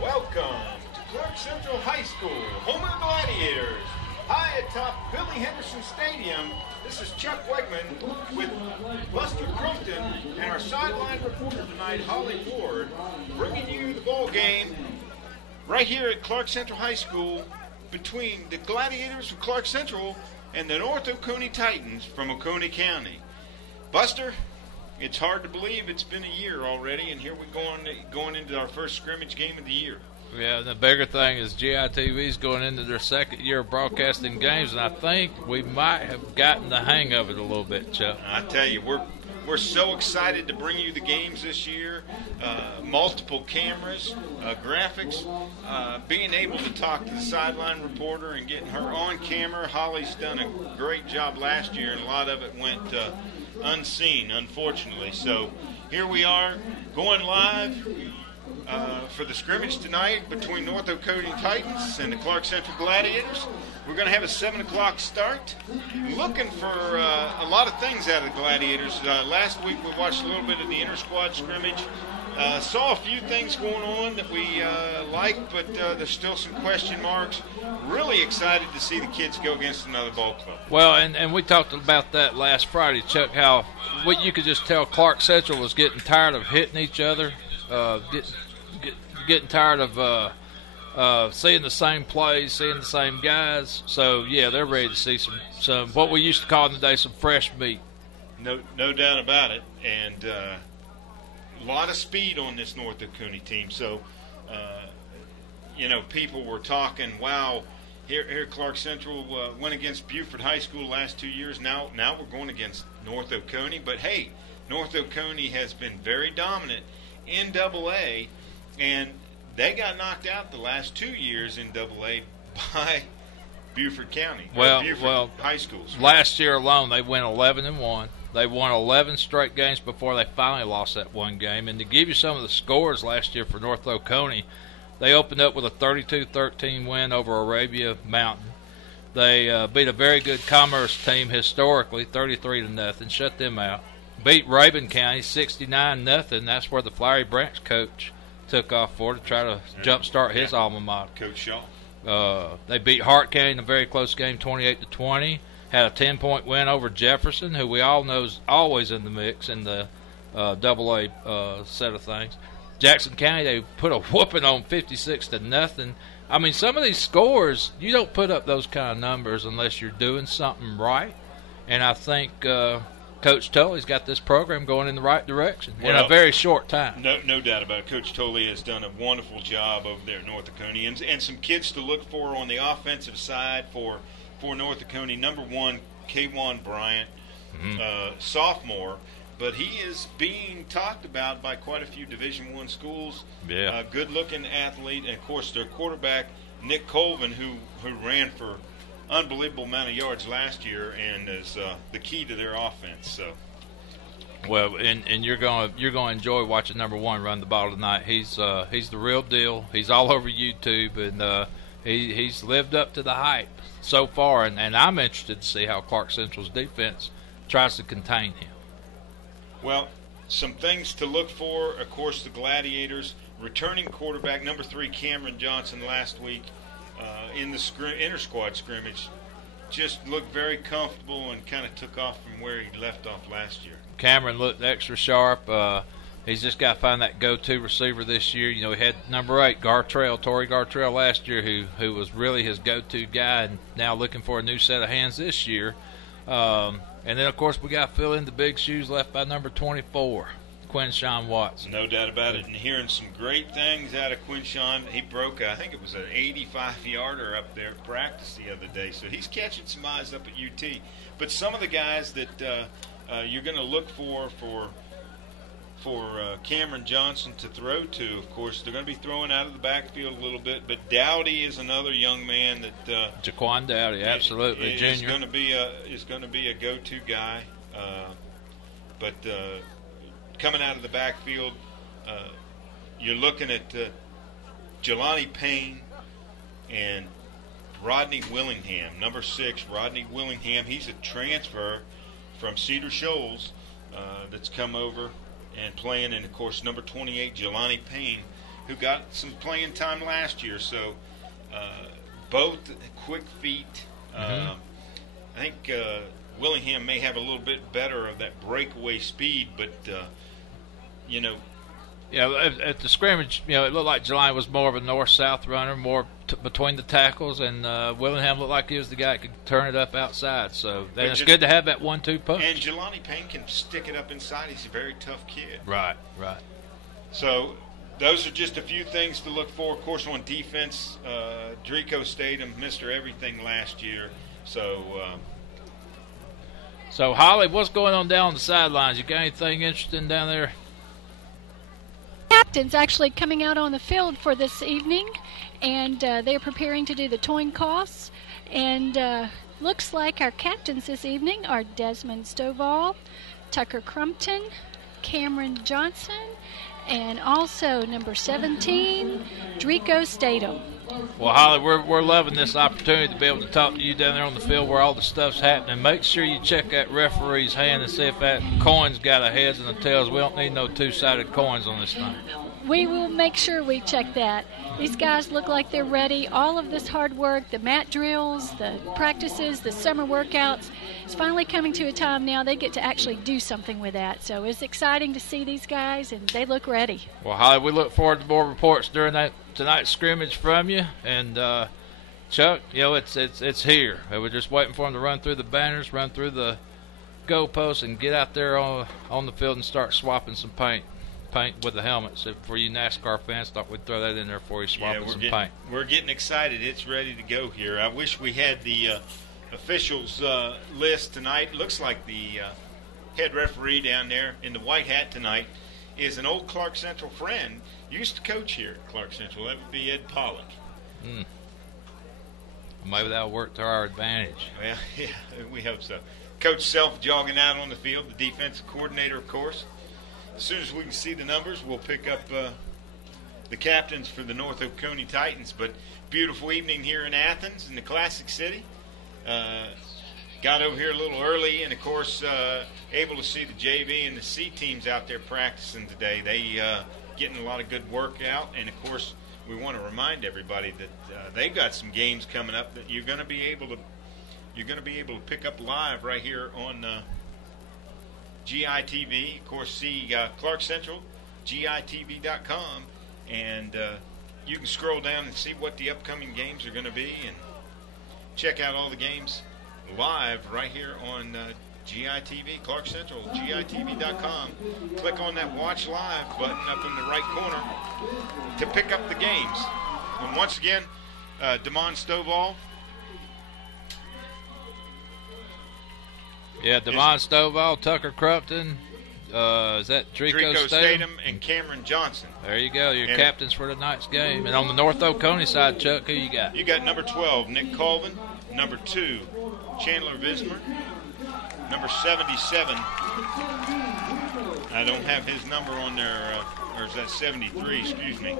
Welcome to Clarke Central High School, home of the Gladiators. High atop Billy Henderson Stadium, this is Chuck Wegman with Buster Crumpton and our sideline reporter tonight, Holly Ward, bringing you the ball game right here at Clarke Central High School between the Gladiators from Clarke Central and the North Oconee Titans from Oconee County. Buster, it's hard to believe it's been a year already, and here we're going into our first scrimmage game of the year. Yeah, the bigger thing is GITV's going into their second year of broadcasting games, and I think we might have gotten the hang of it a little bit, Chuck. I tell you, we're so excited to bring you the games this year. Multiple cameras, graphics, being able to talk to the sideline reporter and getting her on camera. Holly's done a great job last year, and a lot of it went unseen, unfortunately. So here we are going live for the scrimmage tonight between North Oconee Titans and the Clarke Central Gladiators. We're going to have a 7 o'clock start. Looking for a lot of things out of the Gladiators. Last week we watched a little bit of the inter-squad scrimmage. Saw a few things going on that we liked, but there's still some question marks. Really excited to see the kids go against another ball club. Well, and we talked about that last Friday, Chuck, how what you could just tell Clarke Central was getting tired of hitting each other, getting tired of seeing the same plays, seeing the same guys. So, yeah, they're ready to see some what we used to call in the day some fresh meat. No doubt about it. And a lot of speed on this North Oconee team. So, people were talking, wow, here Clarke Central went against Buford High School the last 2 years. Now we're going against North Oconee. But, hey, North Oconee has been very dominant in AA, and they got knocked out the last 2 years in AA by Buford County. Buford High Schools. Last year alone, they went 11-1. They won 11 straight games before they finally lost that one game. And to give you some of the scores last year for North Oconee, they opened up with a 32-13 win over Arabia Mountain. They beat a very good Commerce team historically, 33-0, shut them out. Beat Rabun County 69-0. That's where the Flowery Branch coach took off for to try to jumpstart his alma mater. Coach Shaw. They beat Hart County in a very close game, 28-20. Had a 10-point win over Jefferson, who we all know is always in the mix in the AA set of things. Jackson County, they put a whooping on 56-0. I mean, some of these scores, you don't put up those kind of numbers unless you're doing something right. And I think Coach Tully's got this program going in the right direction in a very short time. No doubt about it. Coach Tully has done a wonderful job over there at North Oconee. And some kids to look for on the offensive side for North Oconee. Number one, K'Wan Bryant, sophomore. But he is being talked about by quite a few Division I schools. Yeah. Good-looking athlete. And, of course, their quarterback, Nick Colvin, who ran for unbelievable amount of yards last year and is the key to their offense. So, well, and you're going to enjoy watching number one run the ball tonight. He's the real deal. He's all over YouTube, and he's lived up to the hype so far. And I'm interested to see how Clarke Central's defense tries to contain him. Well, some things to look for. Of course, the Gladiators returning quarterback number 3 Cameron Johnson last week. In the inter-squad scrimmage, just looked very comfortable and kind of took off from where he left off last year. Cameron looked extra sharp. He's just got to find that go-to receiver this year. You know, he had number 8, Tory Gartrell last year, who was really his go-to guy, and now looking for a new set of hands this year. And then, of course, we got to fill in the big shoes left by number 24. Quinshawn Watson. No doubt about it. And hearing some great things out of Quinshawn. He broke, I think it was an 85-yarder up there at practice the other day. So he's catching some eyes up at UT. But some of the guys that you're going to look for Cameron Johnson to throw to, of course, they're going to be throwing out of the backfield a little bit. But Dowdy is another young man that Jaquan Dowdy, absolutely, junior. is going to be a go-to guy. But coming out of the backfield, you're looking at Jelani Payne and Rodney Willingham, number 6, Rodney Willingham. He's a transfer from Cedar Shoals that's come over, and playing, and of course number 28 Jelani Payne, who got some playing time last year. So both quick feet. I think Willingham may have a little bit better of that breakaway speed, but Yeah, at the scrimmage, it looked like Jelani was more of a north-south runner, more between the tackles, and Willingham looked like he was the guy that could turn it up outside. So it's good to have that 1-2 punch. And Jelani Payne can stick it up inside. He's a very tough kid. Right. So those are just a few things to look for. Of course, on defense, Drico Statham, Mr. Everything last year. So Holly, what's going on down the sidelines? You got anything interesting down there? Captains actually coming out on the field for this evening, and they're preparing to do the coin toss. And looks like our captains this evening are Desmond Stovall, Tucker Crumpton, Cameron Johnson, and also number 17, Drico Statham. Well, Holly, we're loving this opportunity to be able to talk to you down there on the field where all the stuff's happening. Make sure you check that referee's hand and see if that coin's got a heads and a tails. We don't need no two-sided coins on this thing. We will make sure we check that. These guys look like they're ready. All of this hard work, the mat drills, the practices, the summer workouts, it's finally coming to a time now they get to actually do something with that. So it's exciting to see these guys, and they look ready. Well, Holly, we look forward to more reports during tonight's scrimmage from you. And Chuck, it's here. We're just waiting for them to run through the banners, run through the goalposts, and get out there on the field and start swapping some paint with the helmets. For you NASCAR fans, thought we'd throw that in there for you, swapping some paint. We're getting excited. It's ready to go here. I wish we had the officials list tonight. Looks like the head referee down there in the white hat tonight is an old Clarke Central friend. Used to coach here at Clarke Central. That would be Ed Pollock. Maybe that'll work to our advantage. Well, yeah, we hope so. Coach Self jogging out on the field, the defensive coordinator, of course. As soon as we can see the numbers, we'll pick up the captains for the North Oconee Titans. But beautiful evening here in Athens, in the Classic City. Got over here a little early, and, of course, able to see the JV and the C teams out there practicing today. They getting a lot of good work out, and, of course, we want to remind everybody that they've got some games coming up that you're going to be able to pick up live right here on GITV. Of course, see Clarke Central, GITV.com, and you can scroll down and see what the upcoming games are going to be and check out all the games live right here on GITV, Clarke Central, GITV.com. Click on that Watch Live button up in the right corner to pick up the games. And once again, Damon Stovall. Yeah, Damon Stovall, Tucker Crumpton, is that Drico Statham? And Cameron Johnson. There you go, your captains for tonight's game. And on the North Oconee side, Chuck, who you got? You got number 12, Nick Colvin. Number 2, Chandler Vismer. Number 77, I don't have his number on there, or is that 73, excuse me,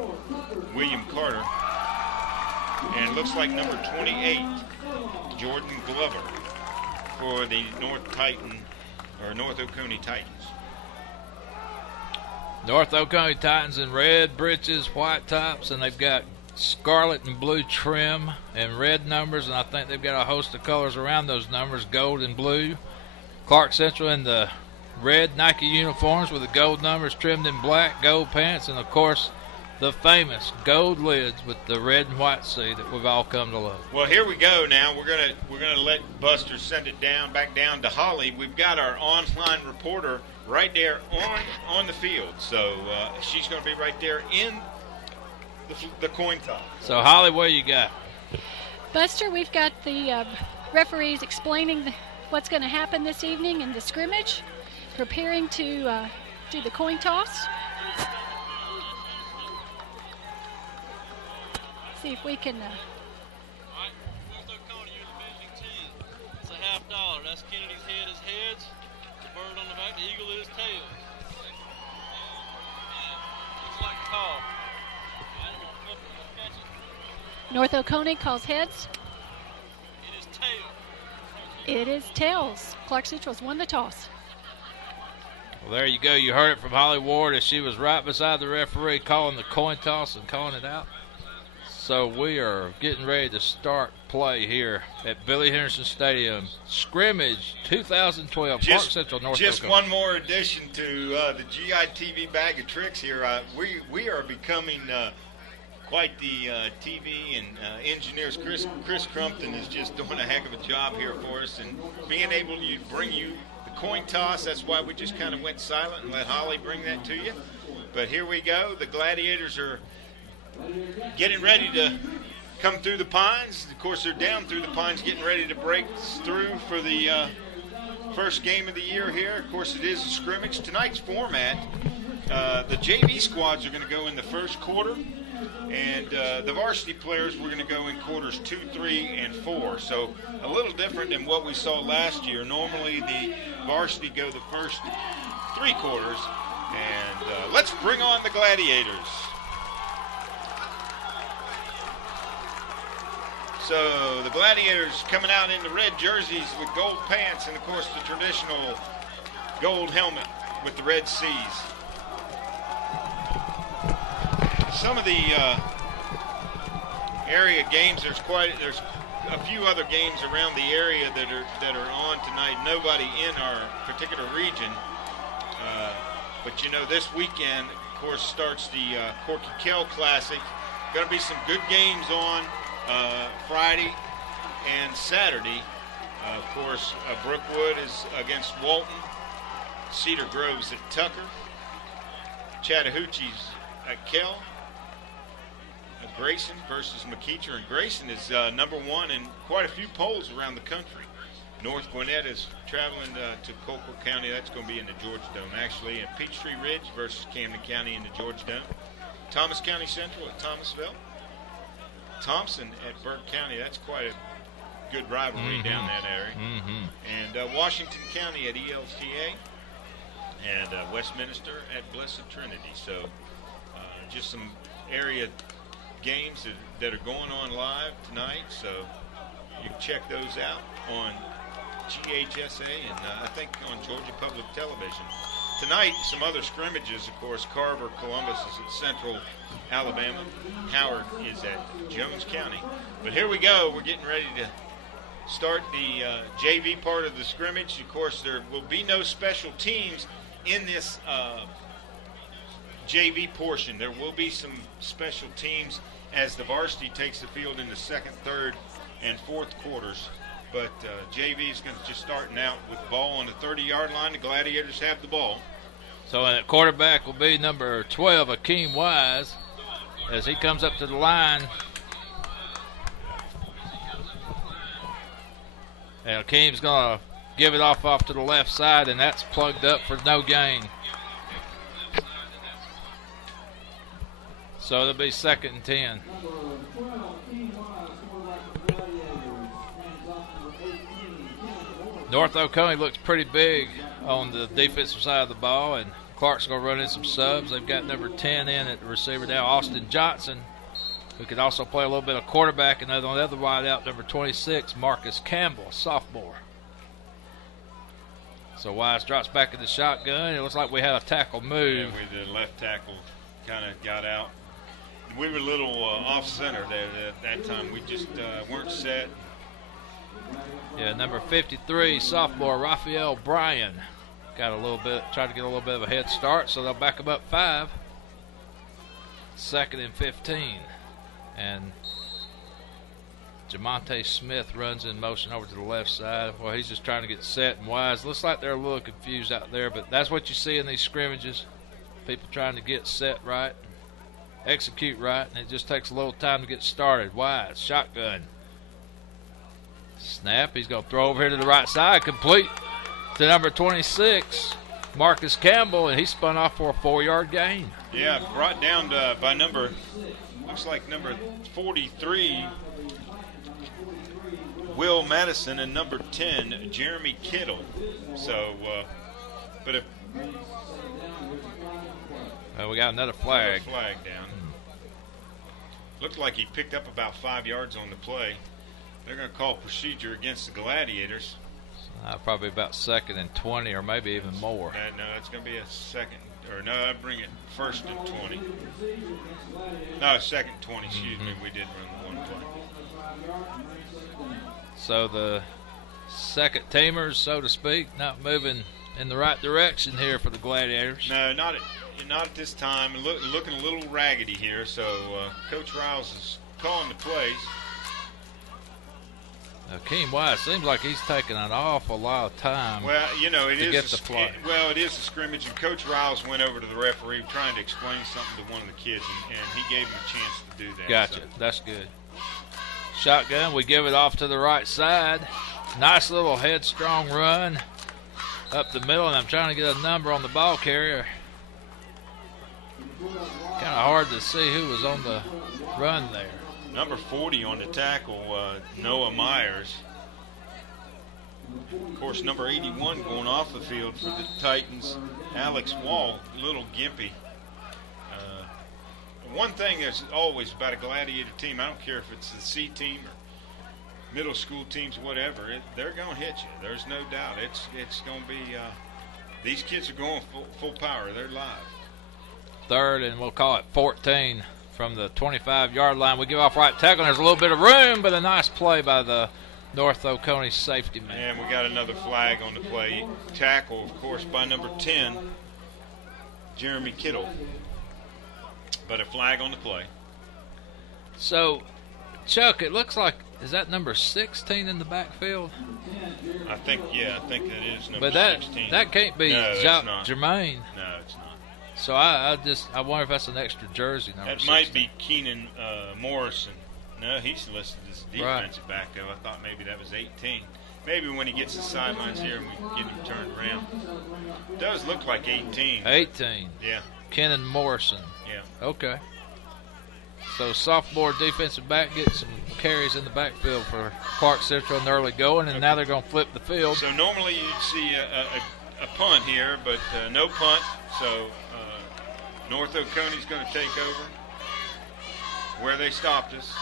William Carter. And it looks like number 28, Jordan Glover, for the North Oconee Titans. North Oconee Titans in red breeches, white tops, and they've got scarlet and blue trim and red numbers, and I think they've got a host of colors around those numbers, gold and blue. Clarke Central in the red Nike uniforms with the gold numbers trimmed in black, gold pants, and of course the famous gold lids with the red and white C that we've all come to love. Well, here we go now. We're gonna let Buster send it back down to Holly. We've got our online reporter right there on the field, so she's going to be right there in the coin toss. So Holly, what you got? Buster, we've got the referees explaining what's going to happen this evening in the scrimmage, preparing to do the coin toss. See if we can. All right, North Oconee, you're Division 10. It's $50. That's Kennedy's head is heads. The bird on the back, the eagle is tails. Looks like a call. North Oconee calls heads. It is tails. It is tails. Clarke Central's won the toss. Well, there you go. You heard it from Holly Ward as she was right beside the referee calling the coin toss and calling it out. So we are getting ready to start play here at Billy Henderson Stadium. Scrimmage 2012, Park Central, North Dakota. Just one more addition to the GITV bag of tricks here. We are becoming quite the TV and engineers. Chris Crumpton is just doing a heck of a job here for us, and being able to bring you the coin toss. That's why we just kind of went silent and let Holly bring that to you. But here we go. The Gladiators are getting ready to come through the pines. Of course, they're down through the pines, getting ready to break through for the first game of the year here. Of course, it is a scrimmage. Tonight's format, the JV squads are going to go in the first quarter, and the varsity players we're going to go in quarters 2, 3, and 4. So a little different than what we saw last year. Normally, the varsity go the first 3 quarters. And let's bring on the Gladiators. So the Gladiators coming out in the red jerseys with gold pants and, of course, the traditional gold helmet with the red C's. Some of the area games, there's a few other games around the area that are on tonight. Nobody in our particular region, but you know, this weekend, of course, starts the Corky Kell Classic. Going to be some good games on Friday and Saturday. Of course, Brookwood is against Walton. Cedar Grove's at Tucker. Chattahoochee's at Kell. Grayson versus McEacher, and Grayson is number 1 in quite a few polls around the country. North Gwinnett is traveling to Colquitt County. That's going to be in the Georgia Dome, actually. And Peachtree Ridge versus Camden County in the Georgia Dome. Thomas County Central at Thomasville. Thompson at Burke County. That's quite a good rivalry down that area. And Washington County at ELTA. And Westminster at Blessed Trinity. So just some area games that are going on live tonight. So you can check those out on GHSA and I think on Georgia Public Television. Tonight, some other scrimmages, of course. Carver, Columbus is at Central Alabama. Howard is at Jones County. But here we go. We're getting ready to start the JV part of the scrimmage. Of course, there will be no special teams in this JV portion. There will be some special teams as the varsity takes the field in the second, third, and fourth quarters. But JV is going to just starting out with the ball on the 30-yard line. The Gladiators have the ball. So at quarterback will be number 12, Akeem Wise, as he comes up to the line. And Akeem's going to give it off to the left side, and that's plugged up for no gain. So it'll be 2nd and 10. North Oconee looks pretty big on the defensive side of the ball, and Clarke's going to run in some subs. They've got number 10 in at the receiver now, Austin Johnson, who could also play a little bit of quarterback, and on the other wide out, number 26, Marcus Campbell, sophomore. So Wise drops back in the shotgun. It looks like we had a tackle move. Yeah, the left tackle kind of got out. We were a little off-center there at that time. We just weren't set. Yeah, number 53, sophomore Raphael Bryan, got a little bit, tried to get a little bit of a head start, so they'll back him up 5. 2nd and 15, and Jamonte Smith runs in motion over to the left side. Well, he's just trying to get set and Wise. Looks like they're a little confused out there, but that's what you see in these scrimmages. People trying to get set right, execute right, and it just takes a little time to get started. Wise, shotgun. Snap, he's going to throw over here to the right side, complete to number 26, Marcus Campbell, and he spun off for a 4-yard gain. Yeah, brought down by number, looks like number 43, Will Madison, and number 10, Jeremy Kittle. So, but if we got another flag. Another flag down. Looked like he picked up about 5 yards on the play. They're going to call procedure against the Gladiators. Probably about 2nd and 20 or maybe even more. No, it's going to be a second. Or no, I'd bring it 1st and 20. No, 2nd and 20, excuse me. We did run the one play. So the second teamers, so to speak, not moving in the right direction here for the Gladiators. No, not at this time. Looking a little raggedy here. So Coach Riles is calling the plays. Keem Wise seems like he's taking an awful lot of time. Well, you know, it is a scrimmage, and Coach Riles went over to the referee trying to explain something to one of the kids, and he gave him a chance to do that. Gotcha. So. That's good. Shotgun, we give it off to the right side. Nice little headstrong run up the middle, and I'm trying to get a number on the ball carrier. Kind of hard to see who was on the run there. Number 40 on the tackle, Noah Myers. Of course, number 81 going off the field for the Titans, Alex Wall, a little gimpy. One thing that's always about a Gladiator team, I don't care if it's the C team or middle school teams, whatever, they're going to hit you. There's no doubt. It's going to be these kids are going full power. They're live. 3rd, and we'll call it 14 from the 25-yard line. We give off right tackle, and there's a little bit of room, but a nice play by the North Oconee safety man. And we got another flag on the play. Tackle, of course, by number 10, Jeremy Kittle. But a flag on the play. So, Chuck, it looks like, is that number 16 in the backfield? I think that is number 16. But that can't be Jermaine. No, it's not. So I wonder if that's an extra jersey number. That 16. might be Keenan Morrison. No, he's listed as defensive back, though. I thought maybe that was 18. Maybe when he gets the sidelines here and we get him turned around. It does look like 18. 18. Yeah. Keenan Morrison. Yeah. Okay. So sophomore defensive back gets some carries in the backfield for Clarke Central in the early going, and now they're going to flip the field. So normally you'd see a punt here, but no punt. So North Oconee's going to take over where they stopped us.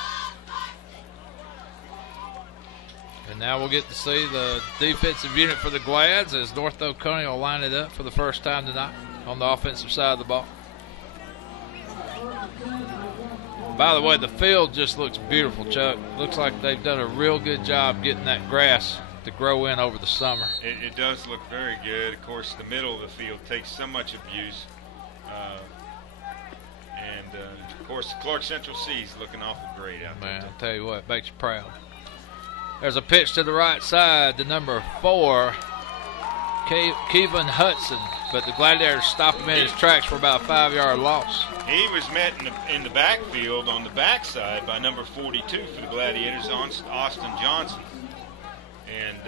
And now we'll get to see the defensive unit for the Glads as North Oconee will line it up for the first time tonight on the offensive side of the ball. By the way, the field just looks beautiful, Chuck. Looks like they've done a real good job getting that grass to grow in over the summer. It does look very good. Of course, the middle of the field takes so much abuse. Of course, Clarke Central C's looking awful great out there. Man, I'll tell you what, it makes you proud. There's a pitch to the right side to number 4, Kevin Hudson, but the Gladiators stop him in his tracks for about a 5-yard loss. He was met in the backfield on the backside by number 42 for the Gladiators, Austin Johnson. And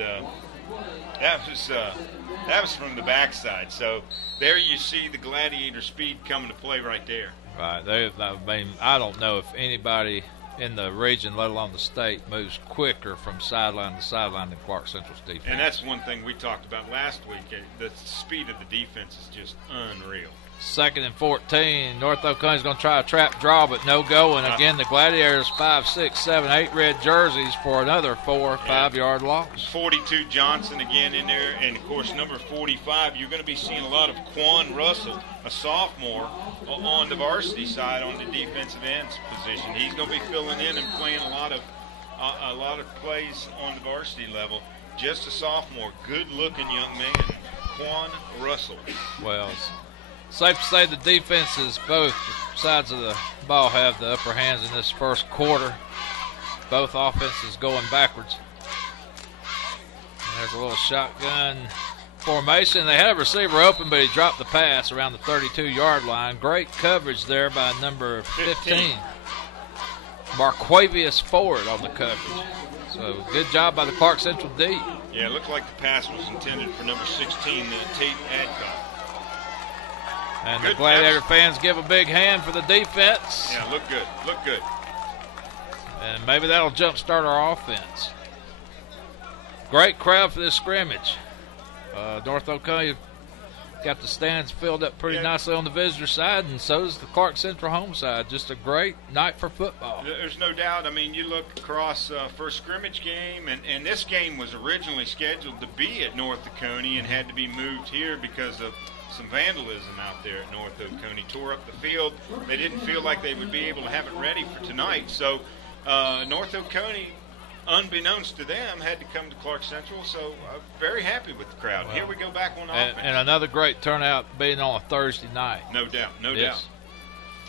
that was from the backside. So there you see the Gladiator speed coming to play right there. Right. I don't know if anybody in the region, let alone the state, moves quicker from sideline to sideline than Clarke Central's defense. And that's one thing we talked about last week. The speed of the defense is just unreal. 2nd and 14. North Oconee's going to try a trap draw, but no go. And again, the Gladiators 5, 6, 7, 8 red jerseys for another 4 5-yard loss. 42 Johnson again in there, and of course number 45. You're going to be seeing a lot of Quan Russell, a sophomore, on the varsity side on the defensive ends position. He's going to be filling in and playing a lot of plays on the varsity level. Just a sophomore, good-looking young man, Quan Russell. Well, safe to say the defenses, both sides of the ball, have the upper hands in this first quarter. Both offenses going backwards. And there's a little shotgun formation. They had a receiver open, but he dropped the pass around the 32-yard line. Great coverage there by number 15. Marquavius Ford on the coverage. So good job by the Clarke Central D. Yeah, it looked like the pass was intended for number 16, Tate Adcock. And good, the Gladiator fans give a big hand for the defense. Yeah, look good. And maybe that'll jumpstart our offense. Great crowd for this scrimmage. North Oconee got the stands filled up pretty nicely on the visitor side, and so does the Clarke Central home side. Just a great night for football. There's no doubt. I mean, you look across first scrimmage game, and this game was originally scheduled to be at North Oconee and had to be moved here because of some vandalism out there at North Oconee. Tore up the field. They didn't feel like they would be able to have it ready for tonight. So North Oconee, unbeknownst to them, had to come to Clarke Central. So very happy with the crowd. Well, here we go back on offense. And another great turnout being on a Thursday night. No doubt, no doubt.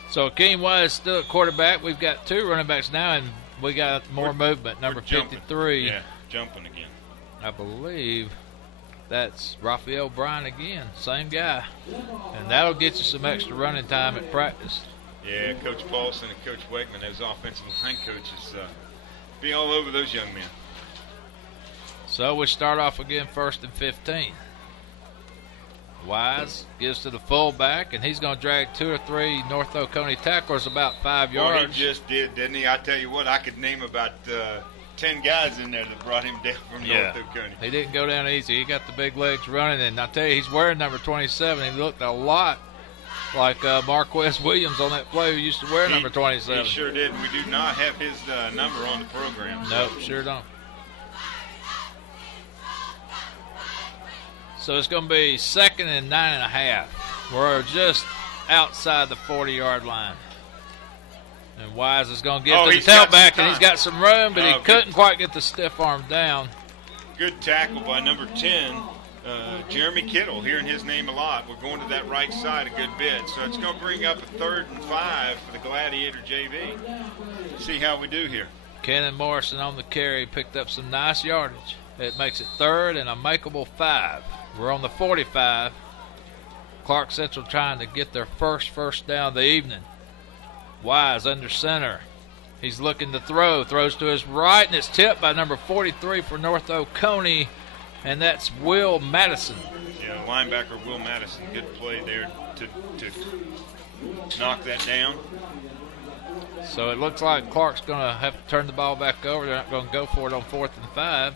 So Akeem Wise still at quarterback. We've got 2 running backs now, and we got more movement. Number 53. Yeah, jumping again. I believe that's Raphael Bryan again, same guy. And that'll get you some extra running time at practice. Yeah, Coach Paulson and Coach Wakeman, those offensive line coaches, be all over those young men. So we start off again 1st and 15. Wise gives to the fullback, and he's going to drag 2 or 3 North Oconee tacklers about 5 yards. Well, he just did, didn't he? I tell you what, I could name about 10 guys in there that brought him down from North Oconee. He didn't go down easy. He got the big legs running, and I tell you, he's wearing number 27. He looked a lot like Marquez Williams on that play, who used to wear number 27. He sure did. We do not have his number on the program. Nope, sure don't. So it's going to be 2nd and 9.5. We're just outside the 40-yard line. And Wise is going to get to the tailback, and he's got some room, but he couldn't quite get the stiff arm down. Good tackle by number 10. Jeremy Kittle, hearing his name a lot. We're going to that right side a good bit. So it's going to bring up a 3rd and 5 for the Gladiator JV. See how we do here. Kenan Morrison on the carry, picked up some nice yardage. It makes it 3rd and a makeable 5. We're on the 45. Clarke Central trying to get their first down of the evening. Wise under center. He's looking to throw. Throws to his right, and it's tipped by number 43 for North Oconee. And that's Will Madison. Yeah, linebacker Will Madison. Good play there to knock that down. So it looks like Clarke's going to have to turn the ball back over. They're not going to go for it on 4th and 5.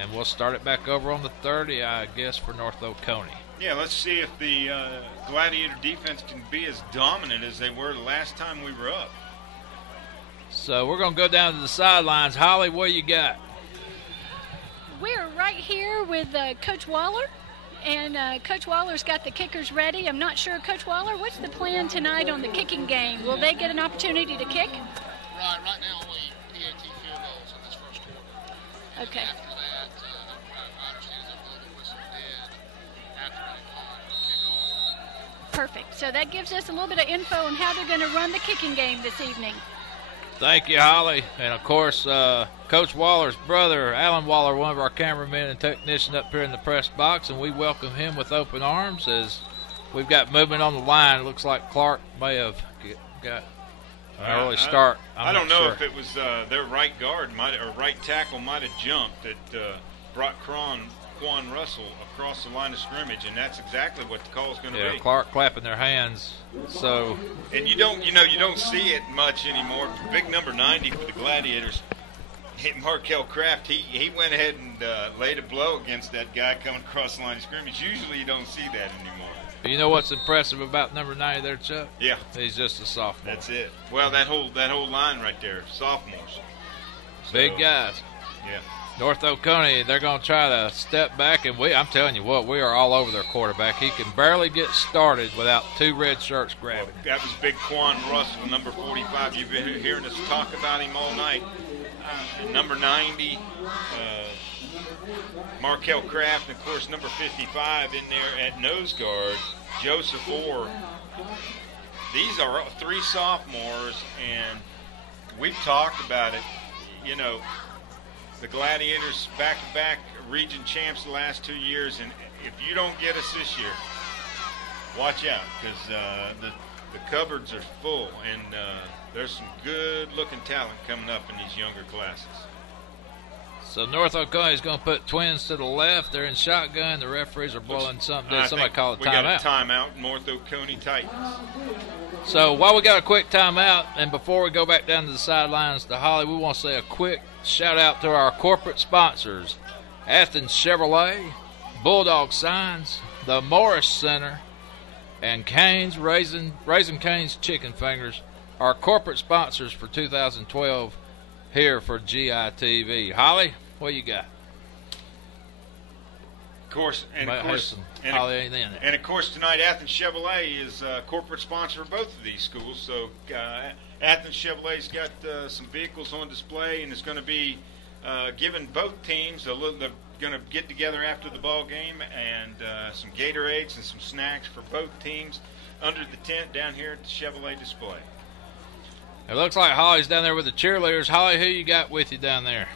And we'll start it back over on the 30, I guess, for North Oconee. Yeah, let's see if the Gladiator defense can be as dominant as they were the last time we were up. So we're going to go down to the sidelines. Holly, what you got? We're right here with Coach Waller, and Coach Waller's got the kickers ready. I'm not sure, Coach Waller, what's the plan tonight on the kicking game? Will they get an opportunity to kick? Right now only PAT field goals in this first quarter. Okay. After that, I understand they'll blow the whistle dead after they call kick off. Perfect. So that gives us a little bit of info on how they're going to run the kicking game this evening. Thank you, Holly. And, of course, Coach Waller's brother, Alan Waller, one of our cameramen and technician up here in the press box, and we welcome him with open arms as we've got movement on the line. It looks like Clarke may have got an early start. I don't know if it was their right guard or right tackle might have jumped that brought Quan Russell across the line of scrimmage, and that's exactly what the call is going to be. Yeah, Clarke clapping their hands. So, and you don't see it much anymore. Big number 90 for the Gladiators, Markel Kraft. He went ahead and laid a blow against that guy coming across the line of scrimmage. Usually you don't see that anymore. You know what's impressive about number 90 there, Chuck? Yeah, he's just a sophomore. That's it. Well, that whole line right there, sophomores, big guys. Yeah. North Oconee, they're going to try to step back, and I'm telling you what, we are all over their quarterback. He can barely get started without 2 red shirts grabbing. Well, that was big Quan Russell, number 45. You've been hearing us talk about him all night. Number 90, Markel Kraft, and, of course, number 55 in there at nose guard, Joseph Orr. These are 3 sophomores, and we've talked about it, the Gladiators back-to-back region champs the last 2 years, and if you don't get us this year, watch out, because the cupboards are full, and there's some good-looking talent coming up in these younger classes. So North Oconee is going to put Twins to the left. They're in shotgun. The referees are blowing something. Somebody call a timeout. We got a timeout, North Oconee Titans. So while we got a quick timeout, and before we go back down to the sidelines to Holly, we want to say a quick shout-out to our corporate sponsors, Athens Chevrolet, Bulldog Signs, the Morris Center, and Cane's Raising Cane's Chicken Fingers are corporate sponsors for 2012 here for GITV. Holly, what you got? Of course, Holly ain't in it. And of course, tonight Athens Chevrolet is a corporate sponsor of both of these schools. So Athens Chevrolet's got some vehicles on display, and it's going to be giving both teams they're going to get together after the ball game, and some Gatorades and some snacks for both teams under the tent down here at the Chevrolet display. It looks like Holly's down there with the cheerleaders. Holly, who you got with you down there?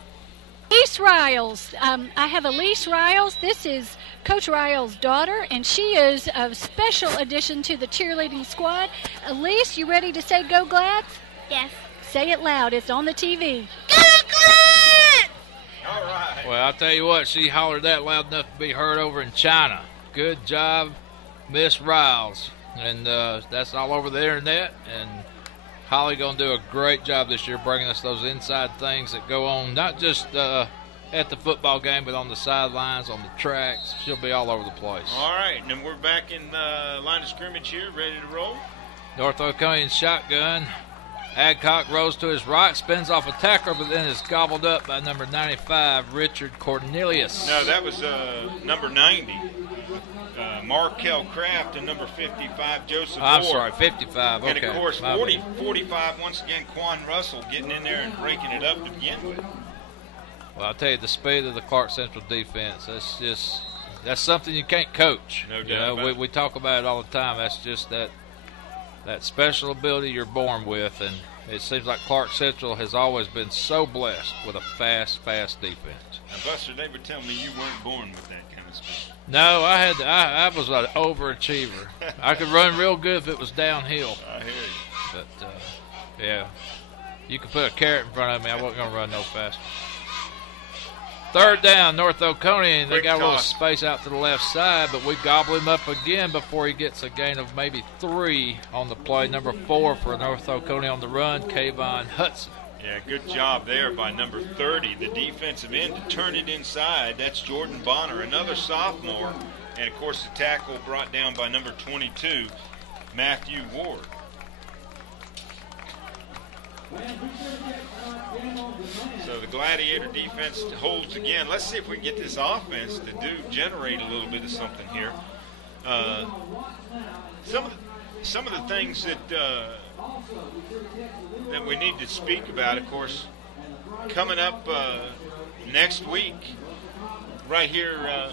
Elise Riles. I have Elise Riles. This is Coach Riles' daughter, and she is a special addition to the cheerleading squad. Elise, you ready to say Go Glads? Yes. Say it loud. It's on the TV. Go Glads! All right. Well, I'll tell you what, she hollered that loud enough to be heard over in China. Good job, Miss Riles. And that's all over the internet, and Holly going to do a great job this year bringing us those inside things that go on, not just at the football game, but on the sidelines, on the tracks. She'll be all over the place. All right, and then we're back in the line of scrimmage here, ready to roll. North Oconee shotgun. Adcock rolls to his right, spins off a tackler, but then is gobbled up by number 95, Richard Cornelius. No, that was number 90. Markel Kraft, and number 55, Joseph I'm Moore. sorry, 55. Okay. And, of course, My 45, once again, Quan Russell getting in there and breaking it up to begin with. Well, I'll tell you, the speed of the Clarke Central defense, that's something you can't coach. No doubt about it. We talk about it all the time. That's just that special ability you're born with, and it seems like Clarke Central has always been so blessed with a fast defense. Now, Buster, they were telling me you weren't born with that kind of speed. No, I was an overachiever. I could run real good if it was downhill. I hear you. But, yeah, you could put a carrot in front of me, I wasn't going to run no faster. Third down, North Oconee, and they got a little space out to the left side, but we gobble him up again before he gets a gain of maybe 3 on the play. Number 4 for North Oconee on the run, Kayvon Hudson. Yeah, good job there by number 30, the defensive end, to turn it inside. That's Jordan Bonner, another sophomore. And, of course, the tackle brought down by number 22, Matthew Ward. So the Gladiator defense holds again. Let's see if we can get this offense to generate a little bit of something here. Some of the things that we need to speak about, of course, coming up next week, right here,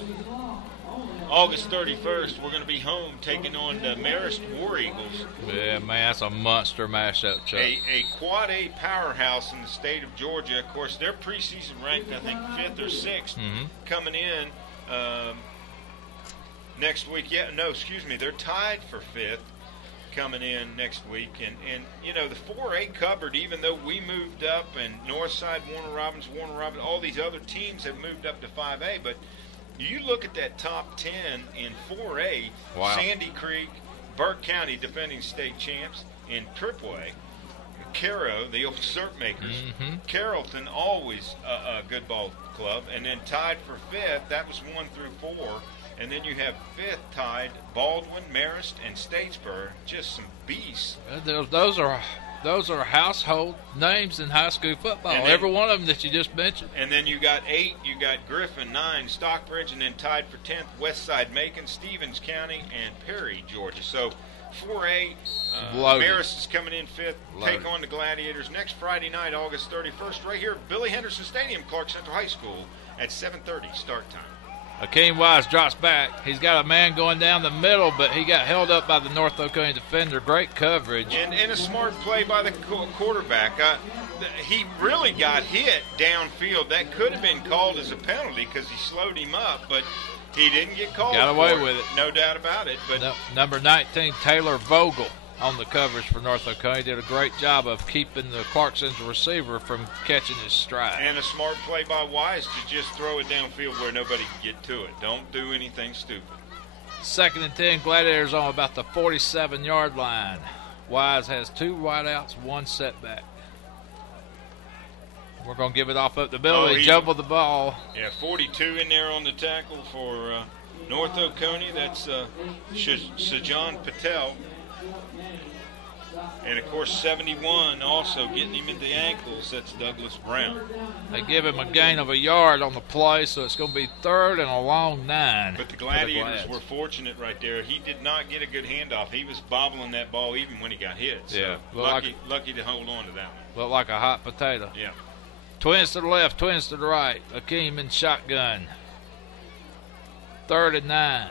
August 31st, we're going to be home taking on the Marist War Eagles. Yeah, man, that's a monster mashup, Chuck. A Quad A powerhouse in the state of Georgia. Of course, they're preseason ranked, I think, 5th or 6th, coming in next week. They're tied for 5th coming in next week. And you know, the 4A cupboard, even though we moved up, and Northside, Warner Robins, all these other teams have moved up to 5A, but you look at that top 10 in 4A, wow. Sandy Creek, Burke County defending state champs in AAA, Caro, the old cert makers, Carrollton, always a good ball club, and then tied for 5th, that was 1 through 4, and then you have 5th tied, Baldwin, Marist, and Statesboro, just some beasts. Those are household names in high school football. Then, every one of them that you just mentioned. And then you got 8, you got Griffin, 9, Stockbridge, and then tied for 10th, Westside Macon, Stevens County, and Perry, Georgia. So 4A, Marist is coming in 5th, take on the Gladiators next Friday night, August 31st, right here at Billy Henderson Stadium, Clarke Central High School, at 7:30 start time. Akeem Wise drops back. He's got a man going down the middle, but he got held up by the North Oconee defender. Great coverage. And a smart play by the quarterback. He really got hit downfield. That could have been called as a penalty because he slowed him up, but he didn't get called. Got away with it. No doubt about it. But number 19, Taylor Vogel, on the coverage for North Oconee, did a great job of keeping the Clarke Central receiver from catching his stride. And a smart play by Wise to just throw it downfield where nobody can get to it. Don't do anything stupid. 2nd and 10, Gladiators on about the 47-yard line. Wise has 2 wideouts, 1 setback. We're going to give it off up the middle. They jumbled the ball. Yeah, 42 in there on the tackle for North Oconee, that's Sajan Patel. And, of course, 71 also getting him into the ankles. That's Douglas Brown. They give him a gain of a yard on the play, so it's going to be 3rd and a long 9. But the Gladiators were fortunate right there. He did not get a good handoff. He was bobbling that ball even when he got hit. So yeah. lucky to hold on to that one. Looked like a hot potato. Yeah. Twins to the left, twins to the right. Akeem in shotgun. 3rd and 9.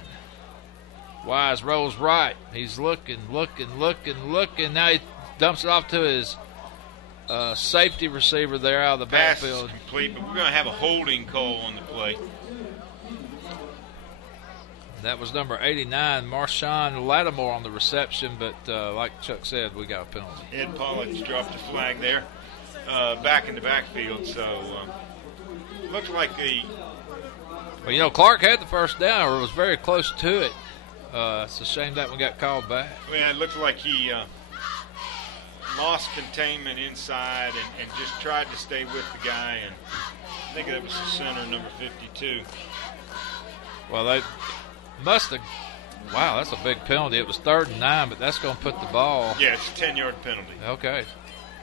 Wise rolls right. He's looking. Now he dumps it off to his safety receiver there out of the Pass backfield. Is complete, but we're going to have a holding call on the play. That was number 89, Marshawn Lattimore on the reception, but like Chuck said, we got a penalty. Ed Pollock's dropped the flag there, back in the backfield. So looks like Well, Clarke had the first down, or was very close to it. It's a shame that one got called back. It looked like he lost containment inside and just tried to stay with the guy. And I think that was the center, number 52. Well, they must have. Wow, that's a big penalty. It was 3rd and 9, but that's going to put the ball. Yeah, it's a 10-yard penalty. Okay.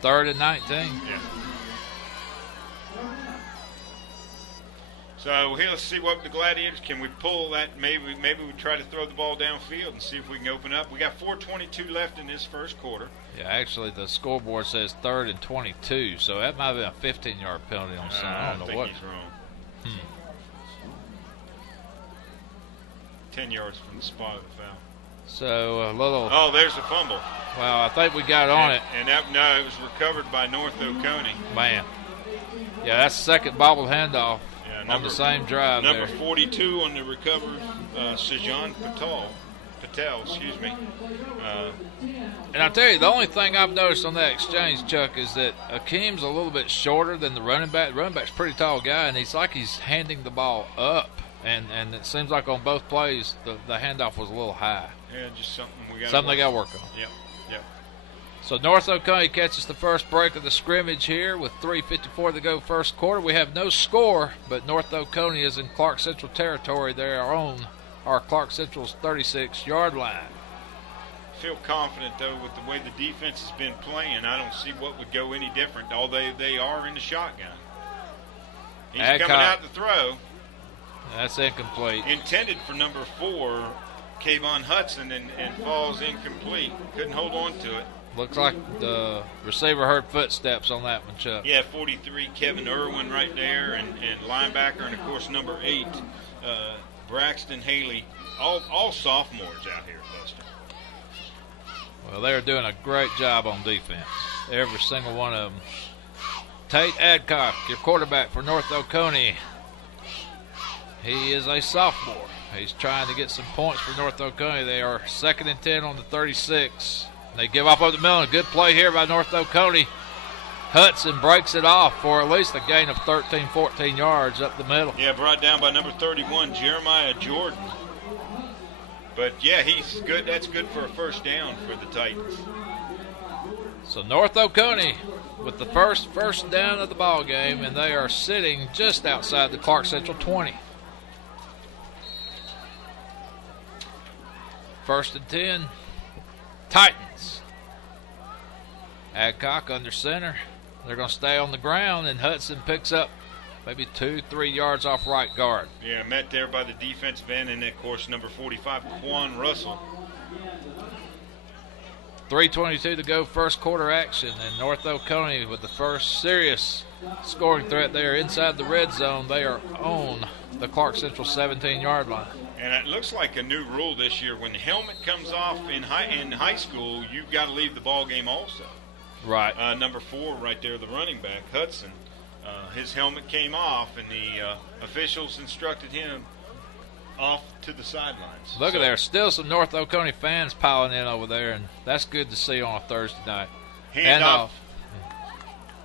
3rd and 19. Yeah. So here, let's see what the Gladiators, can we pull that? Maybe we try to throw the ball downfield and see if we can open up. We got 4:22 left in this first quarter. Yeah, actually the scoreboard says 3rd and 22, so that might have been a 15-yard penalty on Sunday. I don't know what. He's wrong. 10 yards from the spot of the foul. So a little. Oh, there's the fumble. Well, I think we got on it. And it was recovered by North Oconee. Man. Yeah, that's the second bobbled handoff. On the same drive number there. 42 on the recovery, Sajan Patel, and I'll tell you, the only thing I've noticed on that exchange, Chuck, is that Akeem's a little bit shorter than the running back. The running back's a pretty tall guy, and he's handing the ball up. And it seems like on both plays, the handoff was a little high. Yeah, just something they got to work on. Yep. So North Oconee catches the first break of the scrimmage here with 3:54 to go first quarter. We have no score, but North Oconee is in Clarke Central territory. They are on our Clarke Central's 36-yard line. I feel confident, though, with the way the defense has been playing. I don't see what would go any different, although they are in the shotgun. He's coming out to throw. That's incomplete. Intended for number 4, Kayvon Hudson, and falls incomplete. Couldn't hold on to it. Looks like the receiver heard footsteps on that one, Chuck. Yeah, 43, Kevin Irwin right there, and linebacker, and, of course, number 8, Braxton Haley. All sophomores out here, Buster. Well, they're doing a great job on defense. Every single one of them. Tate Adcock, your quarterback for North Oconee. He is a sophomore. He's trying to get some points for North Oconee. They are 2nd and 10 on the 36. They give up over the middle. A good play here by North Oconee. Hudson breaks it off for at least a gain of 13, 14 yards up the middle. Yeah, brought down by number 31, Jeremiah Jordan. But, yeah, he's good. That's good for a first down for the Titans. So North Oconee with the first down of the ball game, and they are sitting just outside the Clarke Central 20. 1st and 10. Titans. Adcock under center. They're going to stay on the ground, and Hudson picks up maybe 2-3 yards off right guard. Yeah, met there by the defensive end, and, of course, number 45, Quan Russell. 3:22 to go, first quarter action, and North Oconee with the first serious scoring threat there inside the red zone. They are on the Clarke Central 17-yard line. And it looks like a new rule this year. When the helmet comes off in high school, you've got to leave the ball game also. Right. Number 4 right there, the running back, Hudson. His helmet came off, and the officials instructed him off to the sidelines. Look at there. Still some North Oconee fans piling in over there, and that's good to see on a Thursday night. Handoff.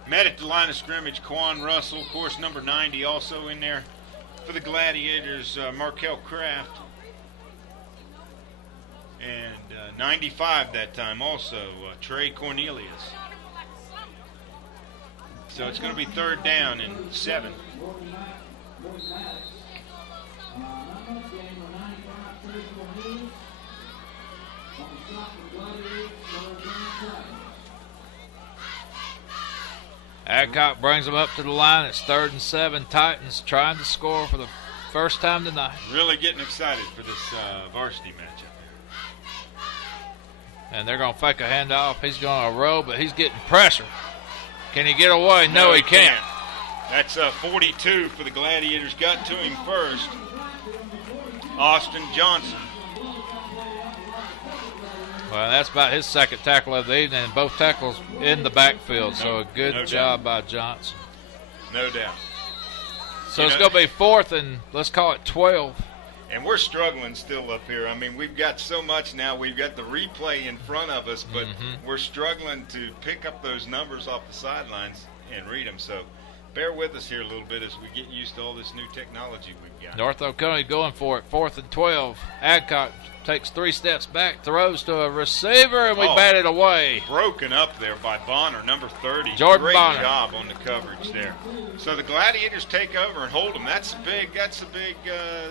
Met at the line of scrimmage, Quan Russell, of course, number 90 also in there. For the Gladiators, Markel Kraft. And 95 that time also, Trey Cornelius. So it's going to be 3rd down and 7. Adcock brings them up to the line. It's 3rd and 7. Titans trying to score for the first time tonight. Really getting excited for this varsity matchup. And they're going to fake a handoff. He's going to roll, but he's getting pressure. Can he get away? No, he can't. That's 42 for the Gladiators. Got to him first. Austin Johnson. Well, that's about his second tackle of the evening, and both tackles in the backfield. So a good job by Johnson. No doubt. So it's going to be 4th and let's call it 12. And we're struggling still up here. I mean, we've got so much now. We've got the replay in front of us, but we're struggling to pick up those numbers off the sidelines and read them. So bear with us here a little bit as we get used to all this new technology we've got. North Oconee going for it. 4th and 12. Adcock takes 3 steps back, throws to a receiver, and we bat it away. Broken up there by Bonner, number 30. Jordan Great Bonner. job on the coverage there. So the Gladiators take over and hold them. That's a big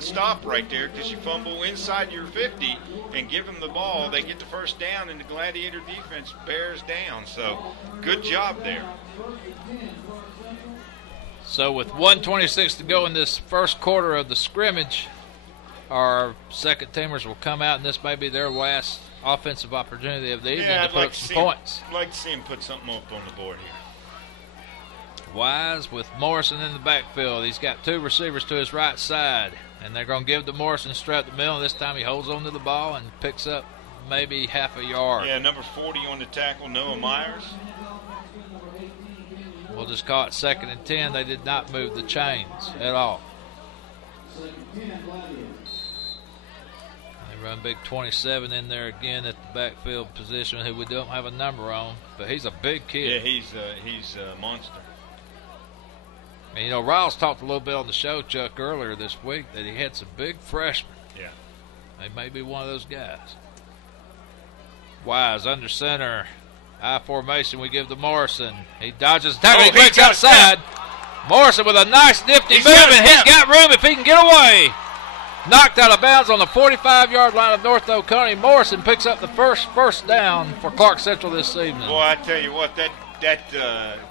stop right there, because you fumble inside your 50 and give them the ball. They get the first down, and the Gladiator defense bears down. So good job there. So with 1:26 to go in this first quarter of the scrimmage, our second teamers will come out, and this may be their last offensive opportunity of the evening to put up some points. I'd like to see him put something up on the board here. Wise with Morrison in the backfield. He's got 2 receivers to his right side, and they're going to give to Morrison straight up the middle. This time he holds on to the ball and picks up maybe half a yard. Yeah, number 40 on the tackle, Noah Myers. We'll just call it 2nd and 10. They did not move the chains at all. They run big 27 in there again at the backfield position, who we don't have a number on, but he's a big kid. Yeah, he's a monster. And, you know, Riles talked a little bit on the show, Chuck, earlier this week that he had some big freshmen. Yeah. They may be one of those guys. Wise under center. I formation we give to Morrison. He dodges the tackle. He breaks outside. Morrison with a nice nifty move, and he's got room if he can get away. Knocked out of bounds on the 45-yard line of North Oconee. Morrison picks up the first down for Clarke Central this evening. Boy, I tell you what, that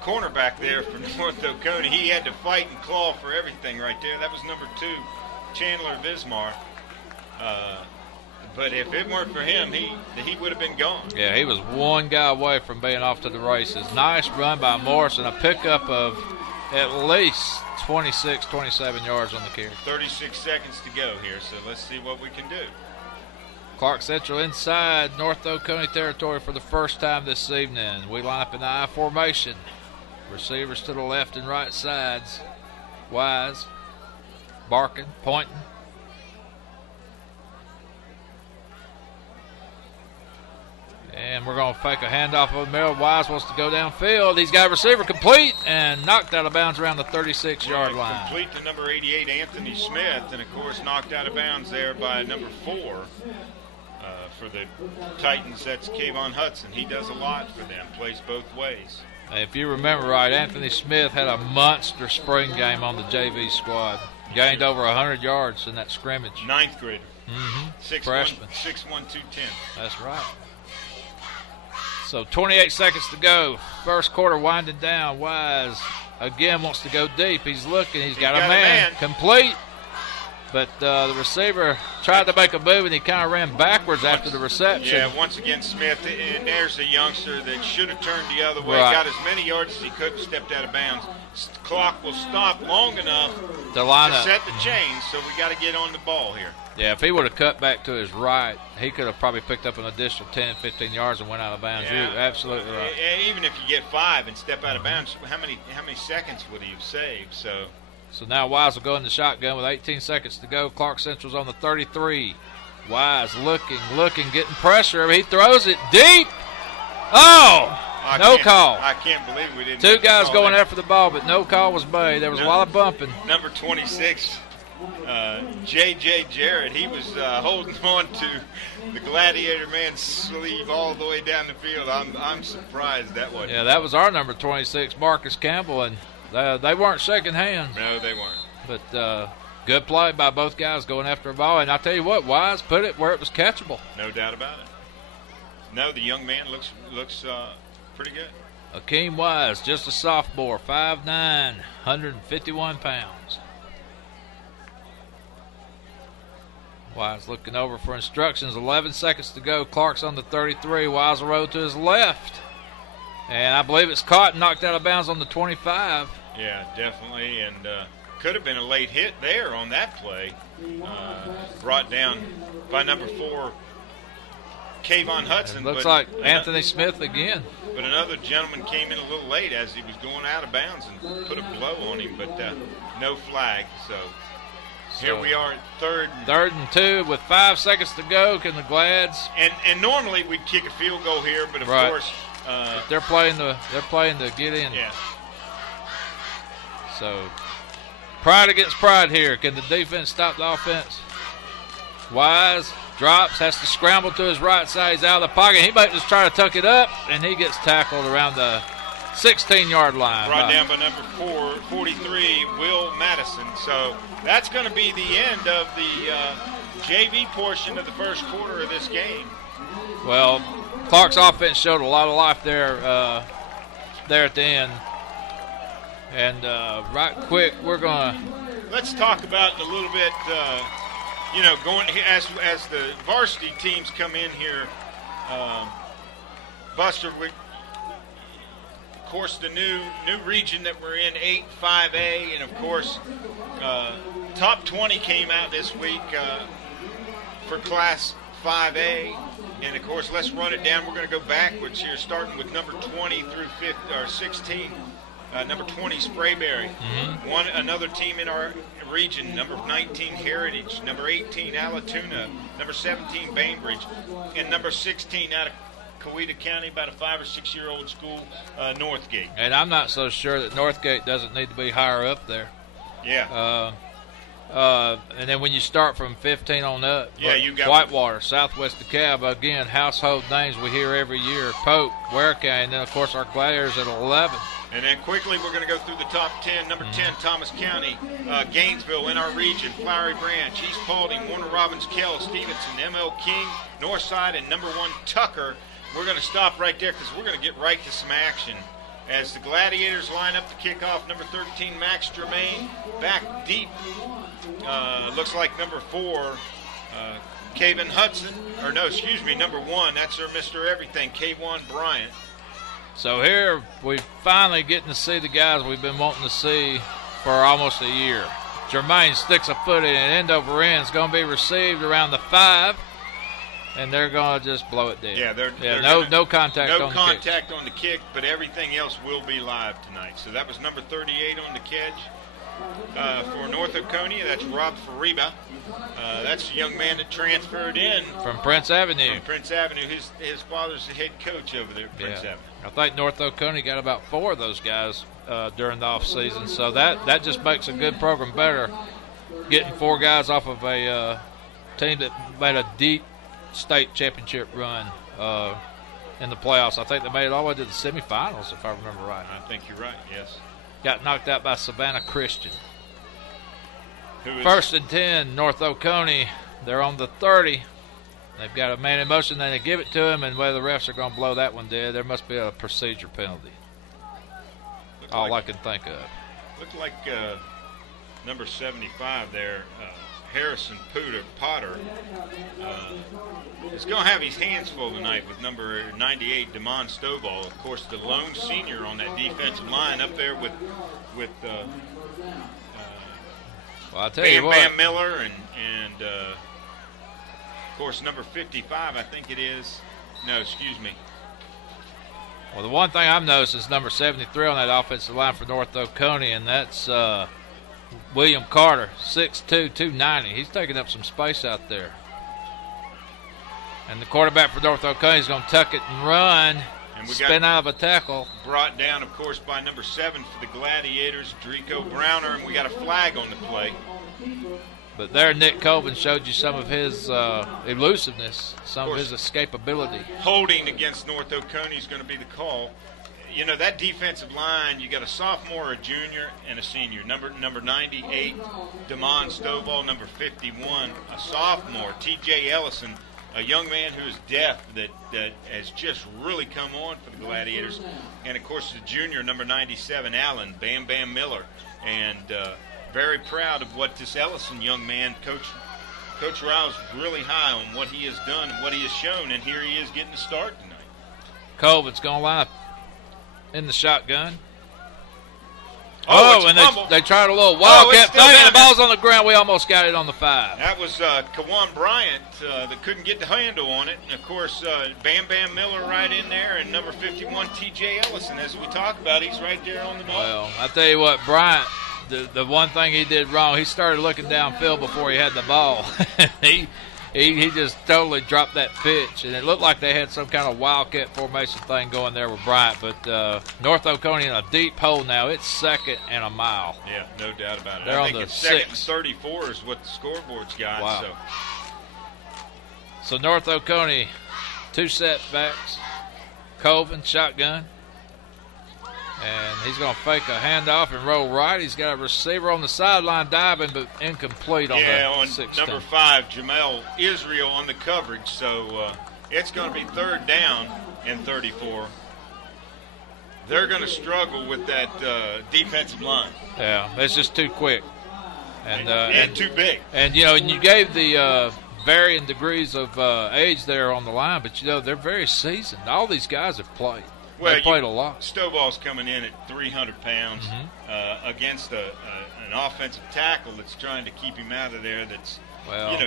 cornerback there for North Oconee, he had to fight and claw for everything right there. That was number 2, Chandler Vismar. But if it weren't for him, he would have been gone. Yeah, he was one guy away from being off to the races. Nice run by Morrison, a pickup of at least 26, 27 yards on the carry. 36 seconds to go here, so let's see what we can do. Clarke Central inside North Oconee territory for the first time this evening. We line up in the I formation. Receivers to the left and right sides. Wise, barking, pointing. And we're going to fake a handoff over the middle. Wise wants to go downfield. He's got a receiver complete and knocked out of bounds around the 36-yard line. Complete to number 88, Anthony Smith, and, of course, knocked out of bounds there by number 4 for the Titans. That's Kayvon Hudson. He does a lot for them, plays both ways. If you remember right, Anthony Smith had a monster spring game on the JV squad. Gained over 100 yards in that scrimmage. 9th grader. Freshman. 6'1", 210. That's right. So 28 seconds to go. First quarter winding down. Wise again wants to go deep. He's looking. He's got a man. Complete. But the receiver tried to make a move, and he kind of ran backwards after the reception. Yeah, once again, Smith, and there's a youngster that should have turned the other way. Right. Got as many yards as he could, stepped out of bounds. Clock will stop long enough to line up. Set the chains, so we got to get on the ball here. Yeah, if he would have cut back to his right, he could have probably picked up an additional 10, 15 yards and went out of bounds. Yeah. You're absolutely right. And even if you get 5 and step out of bounds, how many seconds would he have saved? So now Wise will go in the shotgun with 18 seconds to go. Clarke Central's on the 33. Wise looking, getting pressure. He throws it deep. Oh, no call. I can't believe we didn't. 2 guys going after the ball, but no call was made. There was a lot of bumping. Number 26, J.J. Jarrett, he was holding on to the Gladiator man's sleeve all the way down the field. I'm surprised that wasn't. Yeah, that was our number 26, Marcus Campbell, and they weren't shaking hands. No, they weren't. But good play by both guys going after a ball. And I tell you what, Wise put it where it was catchable. No doubt about it. No, the young man looks pretty good. Akeem Wise, just a sophomore, 5'9", 151 pounds. Wise looking over for instructions. 11 seconds to go. Clarke's on the 33. Wise will roll to his left. And I believe it's caught and knocked out of bounds on the 25. Yeah, definitely. And could have been a late hit there on that play. Brought down by number 4, Kayvon Hudson. Looks like Anthony Smith again. But another gentleman came in a little late as he was going out of bounds and put a blow on him, but no flag. So here we are at third and 2 with 5 seconds to go. Can the Glads? And normally we'd kick a field goal here, but of course they're playing to get in. Yeah. So pride against pride here. Can the defense stop the offense? Wise drops, has to scramble to his right side. He's out of the pocket. He might just try to tuck it up, and he gets tackled around the 16-yard line. Brought down by number 43, Will Madison. So that's going to be the end of the JV portion of the first quarter of this game. Well, Clarke's offense showed a lot of life there at the end. And right quick, we're going to... Let's talk about a little bit, going as the varsity teams come in here. Buster, of course, the new region that we're in, 8-5A, and of course, top 20 came out this week for Class 5A. And of course, let's run it down. We're going to go backwards here, starting with number 20 through 16. Number 20, Sprayberry. Mm-hmm. Another team in our region, number 19, Heritage. Number 18, Allatoona. Number 17, Bainbridge. And number 16, out of Coweta County, about a 5 or 6 year old school, Northgate. And I'm not so sure that Northgate doesn't need to be higher up there. Yeah. And then when you start from 15 on up, you got Whitewater, Southwest DeKalb, again, household names we hear every year. Polk, Werke, and then, of course, our Gladiators at 11. And then quickly we're going to go through the top 10. Number 10, Thomas County, Gainesville in our region, Flowery Branch, East Paulding, Warner Robins, Kell, Stevenson, ML King, Northside, and number 1, Tucker. We're going to stop right there because we're going to get right to some action. As the Gladiators line up to kick off, number 13, Max Germain, back deep. Looks like number 4, Kayvon Hudson. Number 1, that's our Mr. Everything, Kayvon Bryant. So here we're finally getting to see the guys we've been wanting to see for almost a year. Germain sticks a foot in it, end over end. It's going to be received around the 5, and they're going to just blow it dead. Yeah, no contact on the kick. No contact on the kick, but everything else will be live tonight. So that was number 38 on the catch. For North Oconee, that's Rob Fariba. That's a young man that transferred in from Prince Avenue. His father's the head coach over there at Prince Avenue. I think North Oconee got about 4 of those guys during the off season, so that just makes a good program better. Getting 4 guys off of a team that made a deep state championship run in the playoffs. I think they made it all the way to the semifinals, if I remember right. I think you're right. Yes. Got knocked out by Savannah Christian. First and 10, North Oconee. They're on the 30. They've got a man in motion. Then they give it to him, and whether the refs are going to blow that one dead, there must be a procedure penalty. I can think of. Looked like number 75 there, Harrison Potter, is going to have his hands full tonight with number 98, Damon Stovall. Of course, the lone senior on that defensive line up there with well, I'll tell you what. Bam Miller and of course, number 55, I think it is. No, excuse me. Well, the one thing I've noticed is number 73 on that offensive line for North Oconee, and that's William Carter, 6'2", 290. He's taking up some space out there. And the quarterback for North Oconee is going to tuck it and run, and spin out of a tackle. Brought down, of course, by number 7 for the Gladiators, Drico Browner, and we got a flag on the play. But there, Nick Colvin showed you some of his elusiveness, some of his escapability. Holding against North Oconee is going to be the call. You know, that defensive line, you got a sophomore, a junior, and a senior. Number 98, Damon Stovall. Number 51, a sophomore, T.J. Ellison. a young man who is deaf that has just really come on for the Gladiators. And, of course, the junior, number 97, Allen, Bam Bam Miller. And very proud of what this Ellison young man, Coach Riles, really high on what he has done and what he has shown. And here he is getting the start tonight. Colvin's going to line up in the shotgun. Oh, and they tried a little wildcat thing, and the ball's on the ground. We almost got it on the 5. That was Kawan Bryant that couldn't get the handle on it. And, of course, Bam Bam Miller right in there, and number 51, T.J. Ellison, as we talked about. He's right there on the ball. Well, I tell you what, Bryant, the one thing he did wrong, he started looking downfield before he had the ball. He just totally dropped that pitch, and it looked like they had some kind of wildcat formation thing going there with Bryant. But North Oconee in a deep hole now. It's 2nd and a mile. Yeah, no doubt about it. They're I on think the it's 2nd 6. and 34 is what the scoreboard's got. Wow. So North Oconee, 2 setbacks. Colvin, shotgun. And he's going to fake a handoff and roll right. He's got a receiver on the sideline diving, but incomplete on the 16. Number 5, Jamel Israel on the coverage. So it's going to be 3rd down and 34. They're going to struggle with that defensive line. Yeah, it's just too quick. And too big. And, you gave the varying degrees of age there on the line, but, they're very seasoned. All these guys have played. Well, they played a lot. Stovall's coming in at 300 pounds against an offensive tackle that's trying to keep him out of there that's,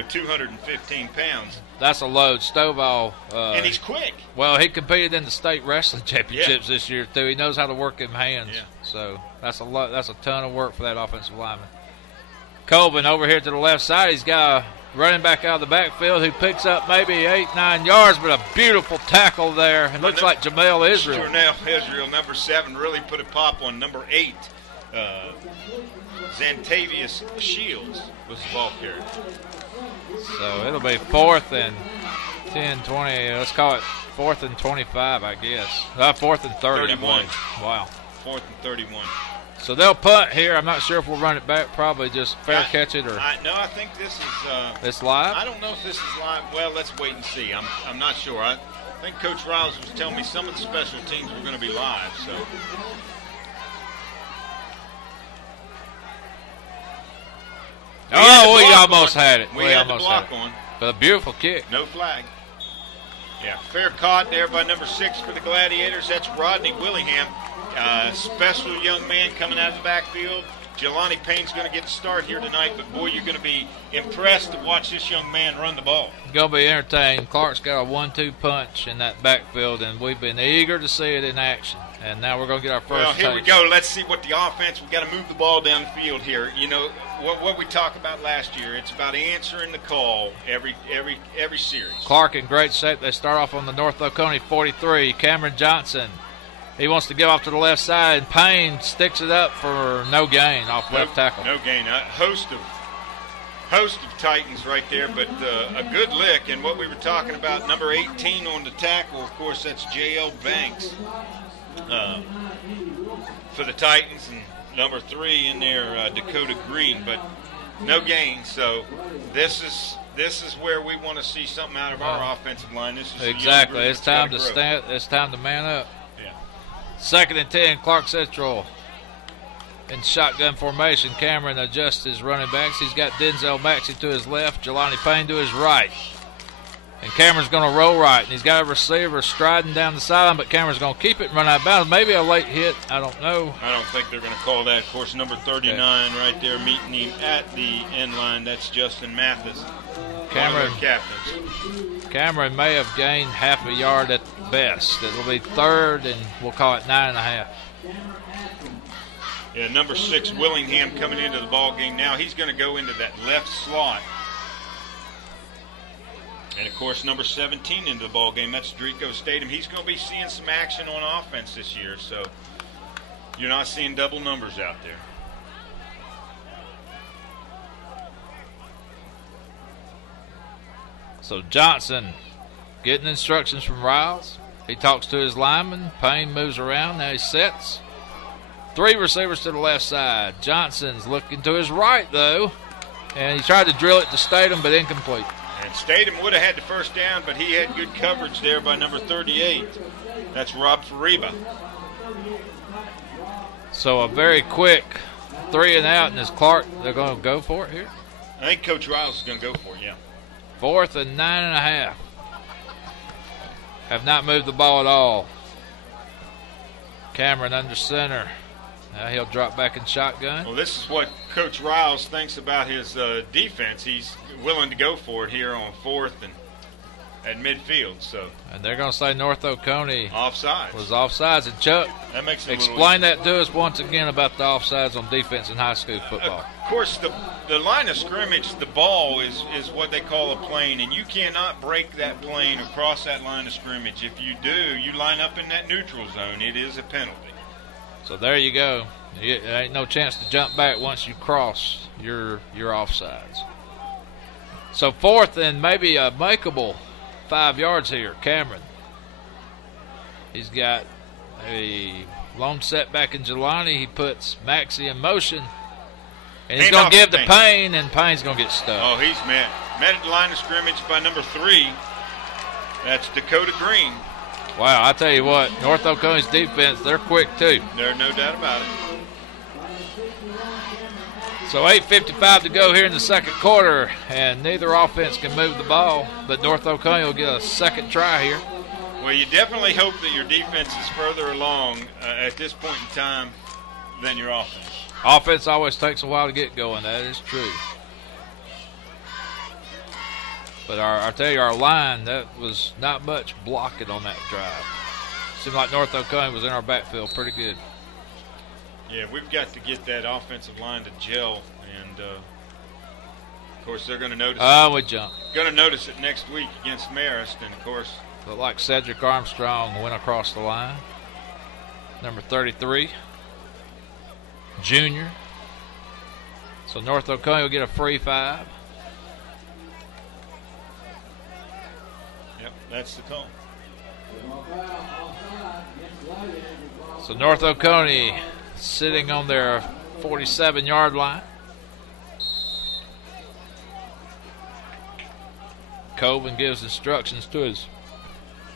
215 pounds. That's a load. Stovall. And he's quick. Well, he competed in the state wrestling championships this year, too. He knows how to work them hands. Yeah. So that's a ton of work for that offensive lineman. Colvin over here to the left side. He's got a running back out of the backfield who picks up maybe 8-9 yards, but a beautiful tackle there. It looks like Jamel Israel. Jamel Israel, number 7, really put a pop on number 8. Xantavius Shields was the ball carrier. So it'll be 4th and 10, 20. Let's call it 4th and 25, I guess. 4th and 30. 31. Wow. 4th and 31. So they'll punt here. I'm not sure if we'll run it back. Probably just fair catch it or. No, I think this is. It's live. I don't know if this is live. Well, let's wait and see. I'm not sure. I think Coach Riles was telling me some of the special teams were going to be live. So. Oh, we almost had it. We had the block on. But a beautiful kick. No flag. Yeah, fair caught there by number 6 for the Gladiators. That's Rodney Willingham. Special young man coming out of the backfield. Jelani Payne's going to get the start here tonight, but boy, you're going to be impressed to watch this young man run the ball. Going to be entertained. Clarke's got a 1-2 punch in that backfield, and we've been eager to see it in action. And now we're going to get our first Well, here we taste. go. Let's see what the offense. We got to move the ball down the field here. What we talked about last year. It's about answering the call every series. Clarke in great shape. They start off on the North Oconee 43. Cameron Johnson. He wants to give off to the left side. Payne sticks it up for no gain off left tackle. No gain. A host of Titans right there, but a good lick. And what we were talking about, number 18 on the tackle, of course, that's J.L. Banks for the Titans, and number 3 in there, Dakota Green. But no gain. So this is where we want to see something out of our offensive line. This is exactly. It's time to stand. It's time to man up. 2nd and 10, Clarke Central in shotgun formation. Cameron adjusts his running backs. He's got Denzel Maxey to his left, Jelani Payne to his right. And Cameron's going to roll right. And he's got a receiver striding down the sideline, but Cameron's going to keep it and run out of bounds. Maybe a late hit. I don't know. I don't think they're going to call that. Of course, number 39 right there meeting him at the end line. That's Justin Mathis. Cameron may have gained half a yard at best. It'll be 3rd, and we'll call it 9.5. Yeah, number 6, Willingham, coming into the ball game now. He's going to go into that left slot. And, of course, number 17 into the ball game. That's Drico Statham. He's going to be seeing some action on offense this year, so you're not seeing double numbers out there. So Johnson getting instructions from Riles. He talks to his lineman. Payne moves around. Now he sets. 3 receivers to the left side. Johnson's looking to his right, though. And he tried to drill it to Statham, but incomplete. And Statham would have had the first down, but he had good coverage there by number 38. That's Rob Fariba. So a very quick 3 and out, and is Clarke, they're going to go for it here? I think Coach Riles is going to go for it, yeah. 4th and 9.5. Have not moved the ball at all. Cameron under center. Now he'll drop back in shotgun. Well, this is what Coach Riles thinks about his defense. He's willing to go for it here on 4th and at midfield. So. And they're going to say North Oconee offsides. Was offsides. And Chuck, that makes it explain that to us once again about the offsides on defense in high school football. Of course, the line of scrimmage, the ball is what they call a plane, and you cannot break that plane or cross that line of scrimmage. If you do, you line up in that neutral zone. It is a penalty. So there you go. There ain't no chance to jump back once you cross your offsides. So 4th and maybe a makeable 5 yards here. Cameron. He's got a long setback in Jelani. He puts Maxey in motion. And he's going to give to Payne, and Payne's going to get stuck. Oh, he's met at the line of scrimmage by number 3. That's Dakota Green. Wow, I tell you what, North Oconee's defense, they're quick too. There's no doubt about it. So 8:55 to go here in the second quarter, and neither offense can move the ball, but North Oconee will get a second try here. Well, you definitely hope that your defense is further along at this point in time than your offense. Offense always takes a while to get going. That is true. But I tell you, our line, that was not much blocking on that drive. Seemed like North Oconee was in our backfield pretty good. Yeah, we've got to get that offensive line to gel, and of course they're going to notice. We jump. Going to notice it next week against Marist, and of course. Looked like Cedric Armstrong went across the line. Number 33, junior. So North Oconee will get a free 5. Yep, that's the call. So North Oconee sitting on their 47-yard line. Coben gives instructions to his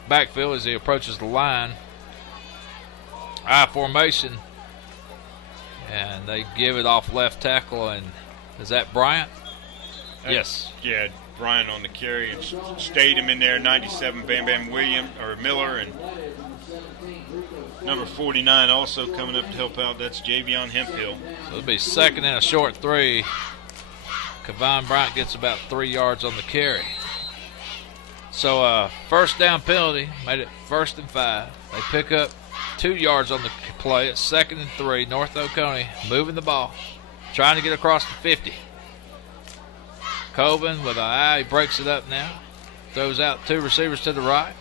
backfield as he approaches the line. I formation. And they give it off left tackle. And is that Bryant? Yes. Yeah, Bryant on the carry and stayed him in there. 97 Bam Bam Miller, and number 49 also coming up to help out. That's Javion Hemphill. So it'll be second and a short 3. Kevon Bryant gets about 3 yards on the carry. So first down penalty made it 1st and 5. They pick up 2 yards on the play. It's 2nd and 3. North Oconee moving the ball, trying to get across the 50. Coben with an eye, he breaks it up now. Throws out 2 receivers to the right.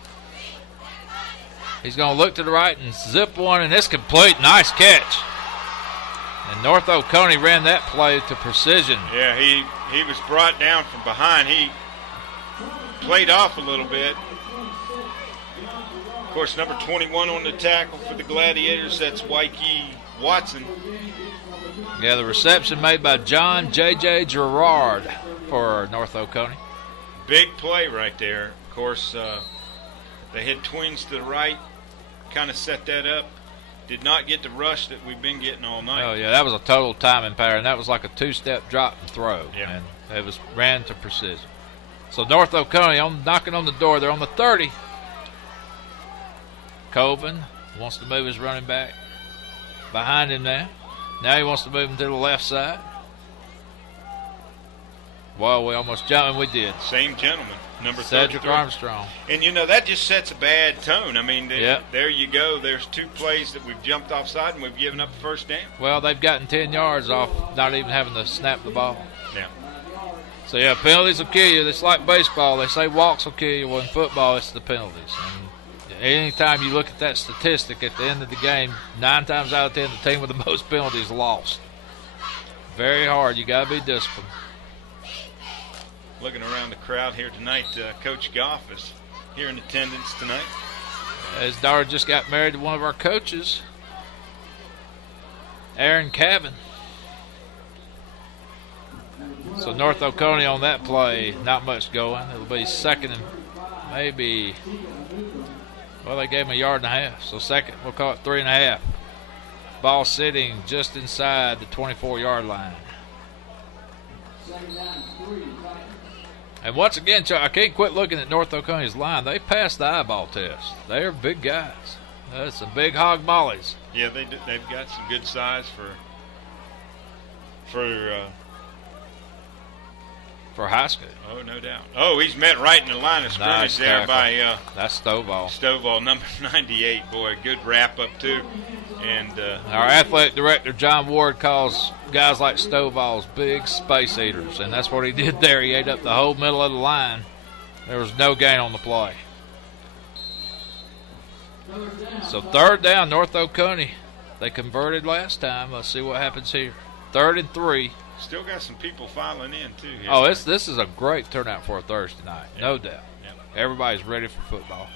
He's going to look to the right and zip one, and it's complete. Nice catch. And North Oconee ran that play to precision. Yeah, he was brought down from behind. He played off a little bit. Of course, number 21 on the tackle for the Gladiators, that's Waikiki Watson. Yeah, the reception made by John J.J. Gerard for North Oconee. Big play right there. Of course, they had twins to the right, kind of set that up. Did not get the rush that we've been getting all night. Oh, yeah, that was a total timing pattern. That was like a 2-step drop and throw. Yeah. And it was ran to precision. So North Oconee knocking on the door. They're on the 30. Coben wants to move his running back behind him now. Now he wants to move him to the left side. Well, we almost jumped, and we did. Same gentleman, number Cedric 33. Armstrong. And, that just sets a bad tone. I mean, there you go. There's 2 plays that we've jumped offside, and we've given up the first down. Well, they've gotten 10 yards off not even having to snap the ball. Yeah. So, yeah, penalties will kill you. It's like baseball. They say walks will kill you. Well, in football, it's the penalties. And anytime you look at that statistic at the end of the game, 9 times out of 10, the team with the most penalties lost. Very hard. You got to be disciplined. Looking around the crowd here tonight, Coach Goff is here in attendance tonight. His daughter just got married to one of our coaches, Aaron Cabin. So North Oconee on that play, not much going. It'll be second and maybe, well, they gave him a yard and a half. So second, we'll call it 3.5. Ball sitting just inside the 24-yard line. And once again, Chuck, I can't quit looking at North Oconee's line. They passed the eyeball test. They're big guys. That's some big hog mollies. Yeah, they've got some good size for high school. Oh, no doubt. Oh, he's met right in the line of scrimmage Nice there tackle. by That's Stovall. Stovall, number 98. Boy, good wrap up too. And our athletic director, John Ward, calls guys like Stovall's big space eaters, and that's what he did there. He ate up the whole middle of the line. There was no gain on the play. So third down, North Oconee. They converted last time. Let's see what happens here. 3rd and 3. still got some people filing in too here. Oh, this is a great turnout for a Thursday night, Yeah. no doubt. Yeah. Everybody's ready for football.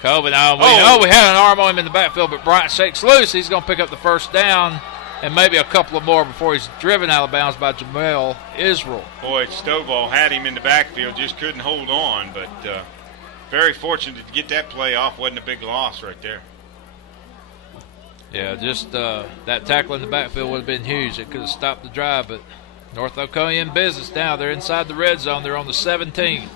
Colvin, we had an arm on him in the backfield, but Bryant shakes loose. He's going to pick up the first down and maybe a couple of more before he's driven out of bounds by Jamel Israel. Boy, Stovall had him in the backfield, just couldn't hold on, but very fortunate to get that play off. Wasn't a big loss right there. Yeah, just that tackle in the backfield would have been huge. It could have stopped the drive, but North Oconee in business now. They're inside the red zone. They're on the 17.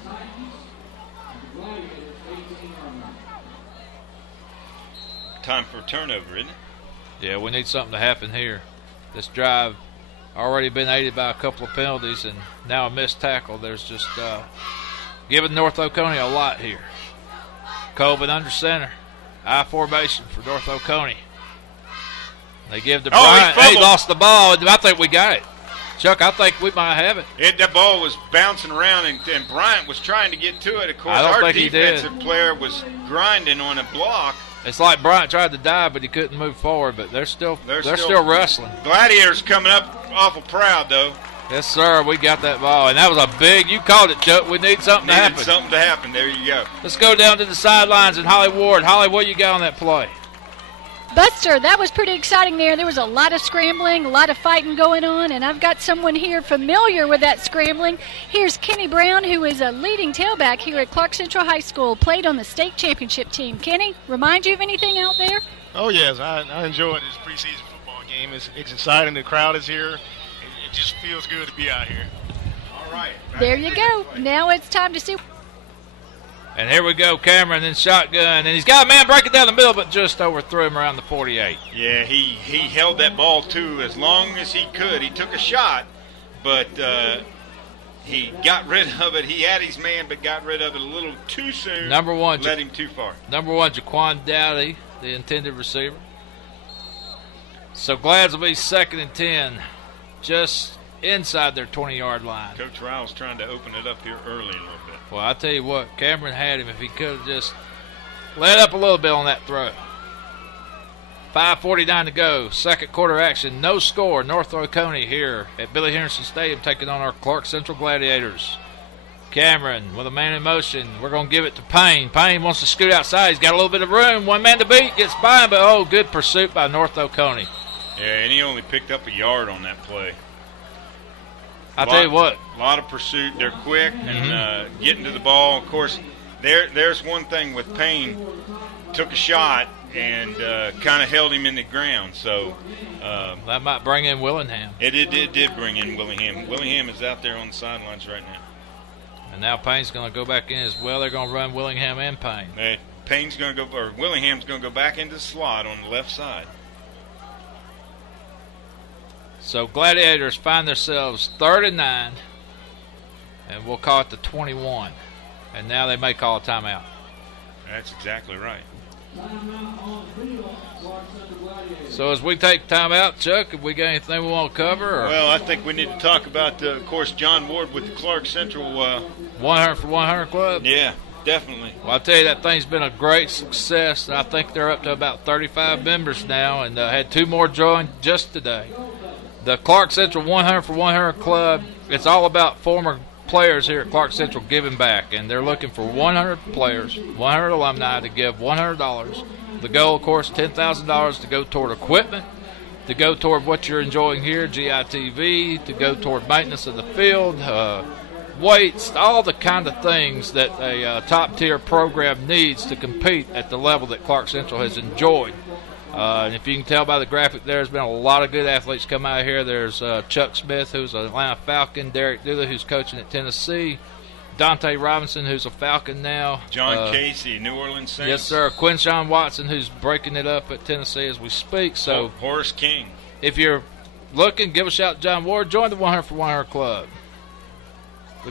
Time for a turnover, isn't it? Yeah, we need something to happen here. This drive already been aided by a couple of penalties and now a missed tackle. There's just giving North Oconee a lot here. Colvin under center. I formation for North Oconee. They give to Bryant. He lost the ball. I think we got it. Chuck, I think we might have it. That ball was bouncing around, and Bryant was trying to get to it. Of course, our defensive player was grinding on a block. It's like Bryant tried to dive, but he couldn't move forward. But they're still wrestling. Gladiators coming up awful proud, though. Yes, sir. We got that ball, and that was a big. You called it, Chuck. We need something to happen. Something to happen. There you go. Let's go down to the sidelines and Holly Ward. Holly, what you got on that play? Buster, that was pretty exciting there. There was a lot of scrambling, a lot of fighting going on, and I've got someone here familiar with that scrambling. Here's Kenny Brown, who is a leading tailback here at Clarke Central High School, played on the state championship team. Kenny, remind you of anything out there? Oh, yes. I enjoy this preseason football game. It's exciting. The crowd is here. It just feels good to be out here. All right. There you go. Now it's time to see. And here we go, Cameron in shotgun. And he's got a man breaking down the middle, but just overthrew him around the 48. Yeah, he held that ball, too, as long as he could. He took a shot, but he got rid of it. He had his man, but got rid of it a little too soon. Number one. Led him too far. Number one, Jaquan Dowdy, the intended receiver. So Glads will be 2nd and 10, just inside their 20-yard line. Coach Riles trying to open it up here early a little bit. Well, I tell you what, Cameron had him if he could have just let up a little bit on that throw. 5:49 to go, second quarter action, no score. North Oconee here at Billy Henderson Stadium taking on our Clarke Central Gladiators. Cameron with a man in motion. We're going to give it to Payne. Payne wants to scoot outside. He's got a little bit of room. One man to beat, gets by him, but good pursuit by North Oconee. Yeah, and he only picked up a yard on that play. I tell you what. A lot of pursuit. They're quick and getting to the ball. Of course, there's one thing with Payne. Took a shot and kind of held him in the ground. So that might bring in Willingham. It did bring in Willingham. Willingham is out there on the sidelines right now. And now Payne's going to go back in as well. They're going to run Willingham and Payne. Payne's going to go, or Willingham's going to go back into the slot on the left side. So Gladiators find themselves 3rd and 9, and we'll call it the 21. And now they may call a timeout. That's exactly right. So as we take timeout, Chuck, have we got anything we want to cover? Or? Well, I think we need to talk about, of course, John Ward with the Clarke Central 100 for 100 Club. Yeah, definitely. Well, I tell you, that thing's been a great success. I think they're up to about 35 members now, and had 2 more join just today. The Clarke Central 100 for 100 Club, it's all about former players here at Clarke Central giving back, and they're looking for 100 players, 100 alumni to give $100. The goal, of course, $10,000 to go toward equipment to go toward what you're enjoying here, GITV, to go toward maintenance of the field, weights, all the kind of things that a top-tier program needs to compete at the level that Clarke Central has enjoyed. And if you can tell by the graphic, there's been a lot of good athletes come out here. There's Chuck Smith, who's an Atlanta Falcon, Derek Dooley, who's coaching at Tennessee, Dante Robinson, who's a Falcon now. John Casey, New Orleans Saints. Yes, sir. Quinshawn Watson, who's breaking it up at Tennessee as we speak. So Horace King. If you're looking, give a shout to John Ward. Join the 100 for 100 Club.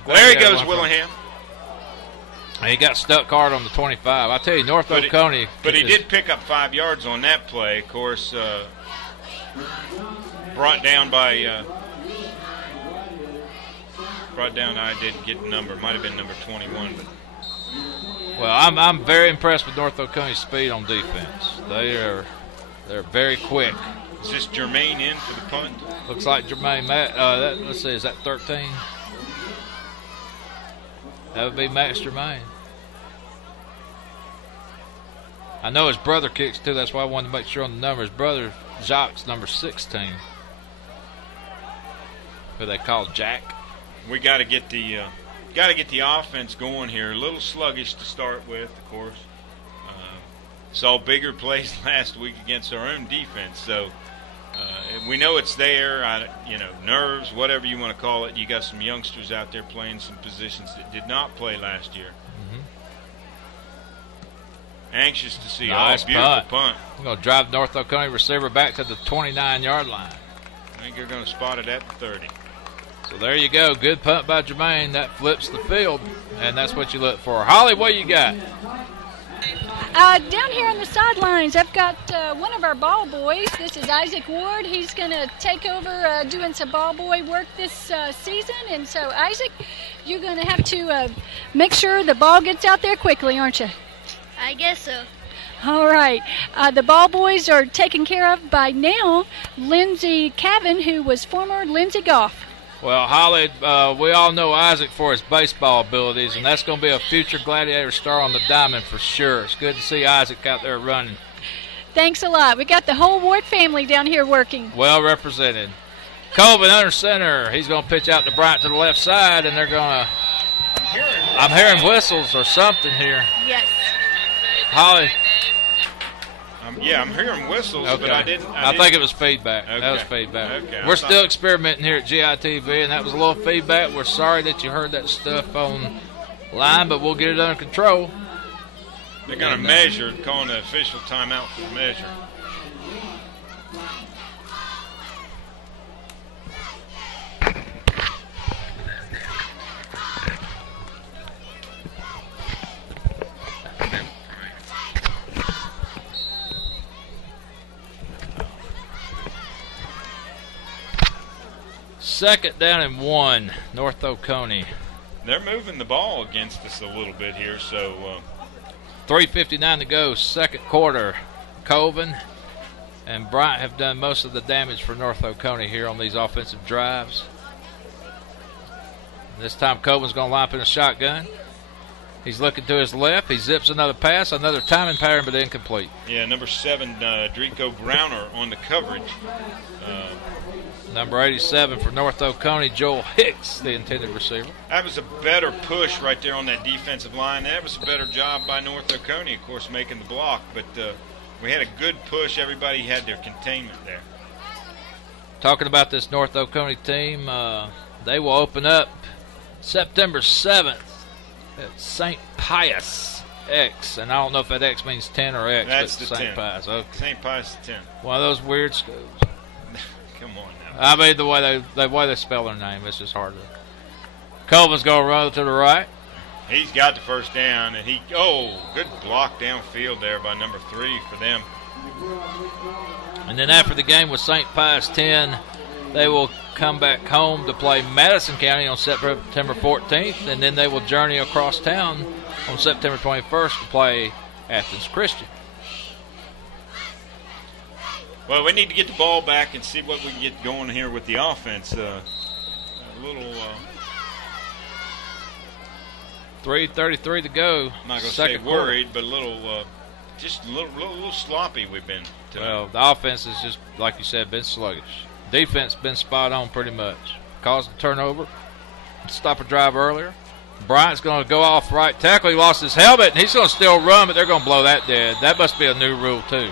There he goes, Willingham. He got stuck hard on the 25. I tell you, North Oconee. But he did pick up 5 yards on that play. Of course, brought down by. I didn't get the number. Might have been number 21. But. Well, I'm very impressed with North Oconee's speed on defense. They're very quick. Is this Jermaine in for the punt? Looks like Jermaine. Let's see, is that 13? That would be Max Jermaine. I know his brother kicks too. That's why I wanted to make sure on the number. His brother Jacques, number 16, who they call Jack. We got to get the offense going here. A little sluggish to start with, of course. Saw bigger plays last week against our own defense, so we know it's there. Nerves, whatever you want to call it. You got some youngsters out there playing some positions that did not play last year. Anxious to see. Nice beautiful punt. We're going to drive North Oconee receiver back to the 29-yard line. I think they're going to spot it at the 30. So there you go. Good punt by Jermaine. That flips the field, and that's what you look for. Holly, what you got? Down here on the sidelines, I've got one of our ball boys. This is Isaac Ward. He's going to take over doing some ball boy work this season. And so, Isaac, you're going to have to make sure the ball gets out there quickly, aren't you? I guess so. All right. The ball boys are taken care of by now Lindsey Cavan, who was former Lindsey Goff. Well, Holly, we all know Isaac for his baseball abilities, and that's going to be a future Gladiator star on the diamond for sure. It's good to see Isaac out there running. Thanks a lot. We got the whole Ward family down here working. Well represented. Colvin under center. He's going to pitch out to Bryant to the left side, and they're going to – I'm hearing whistles or something here. Yes. Holly. I'm hearing whistles, okay. But I didn't. I think it was feedback. Okay. That was feedback. Okay. We're still experimenting here at GITV, and that was a little feedback. We're sorry that you heard that stuff online, but we'll get it under control. They're going to measure, calling the official timeout for the measure. Second down and 1, North Oconee. They're moving the ball against us a little bit here, so 3:59 to go, second quarter. Colvin and Bryant have done most of the damage for North Oconee here on these offensive drives. This time Colvin's going to line up in a shotgun. He's looking to his left. He zips another pass, another timing pattern, but incomplete. Yeah, number 7, Drico Browner on the coverage. Number 87 for North Oconee, Joel Hicks, the intended receiver. That was a better push right there on that defensive line. That was a better job by North Oconee, of course, making the block. But we had a good push. Everybody had their containment there. Talking about this North Oconee team, they will open up September 7th at St. Pius X. And I don't know if that X means 10 or X. That's but the St. 10. Pius. Okay. St. Pius 10. One of those weird schools. Come on now. I mean, the way they spell their name, it's just hard to. Colvin's going to run to the right. He's got the first down, and good block downfield there by number 3 for them. And then after the game with St. Pius 10, they will come back home to play Madison County on September 14th, and then they will journey across town on September 21st to play Athens Christian. Well, we need to get the ball back and see what we can get going here with the offense. A little 3:33 to go. I'm not going to say worried, but a little just a little sloppy we've been tonight. Well, the offense has just, like you said, been sluggish. Defense been spot on pretty much. Caused a turnover, stop a drive earlier. Bryant's going to go off right tackle. He lost his helmet, and he's going to still run, but they're going to blow that dead. That must be a new rule, too.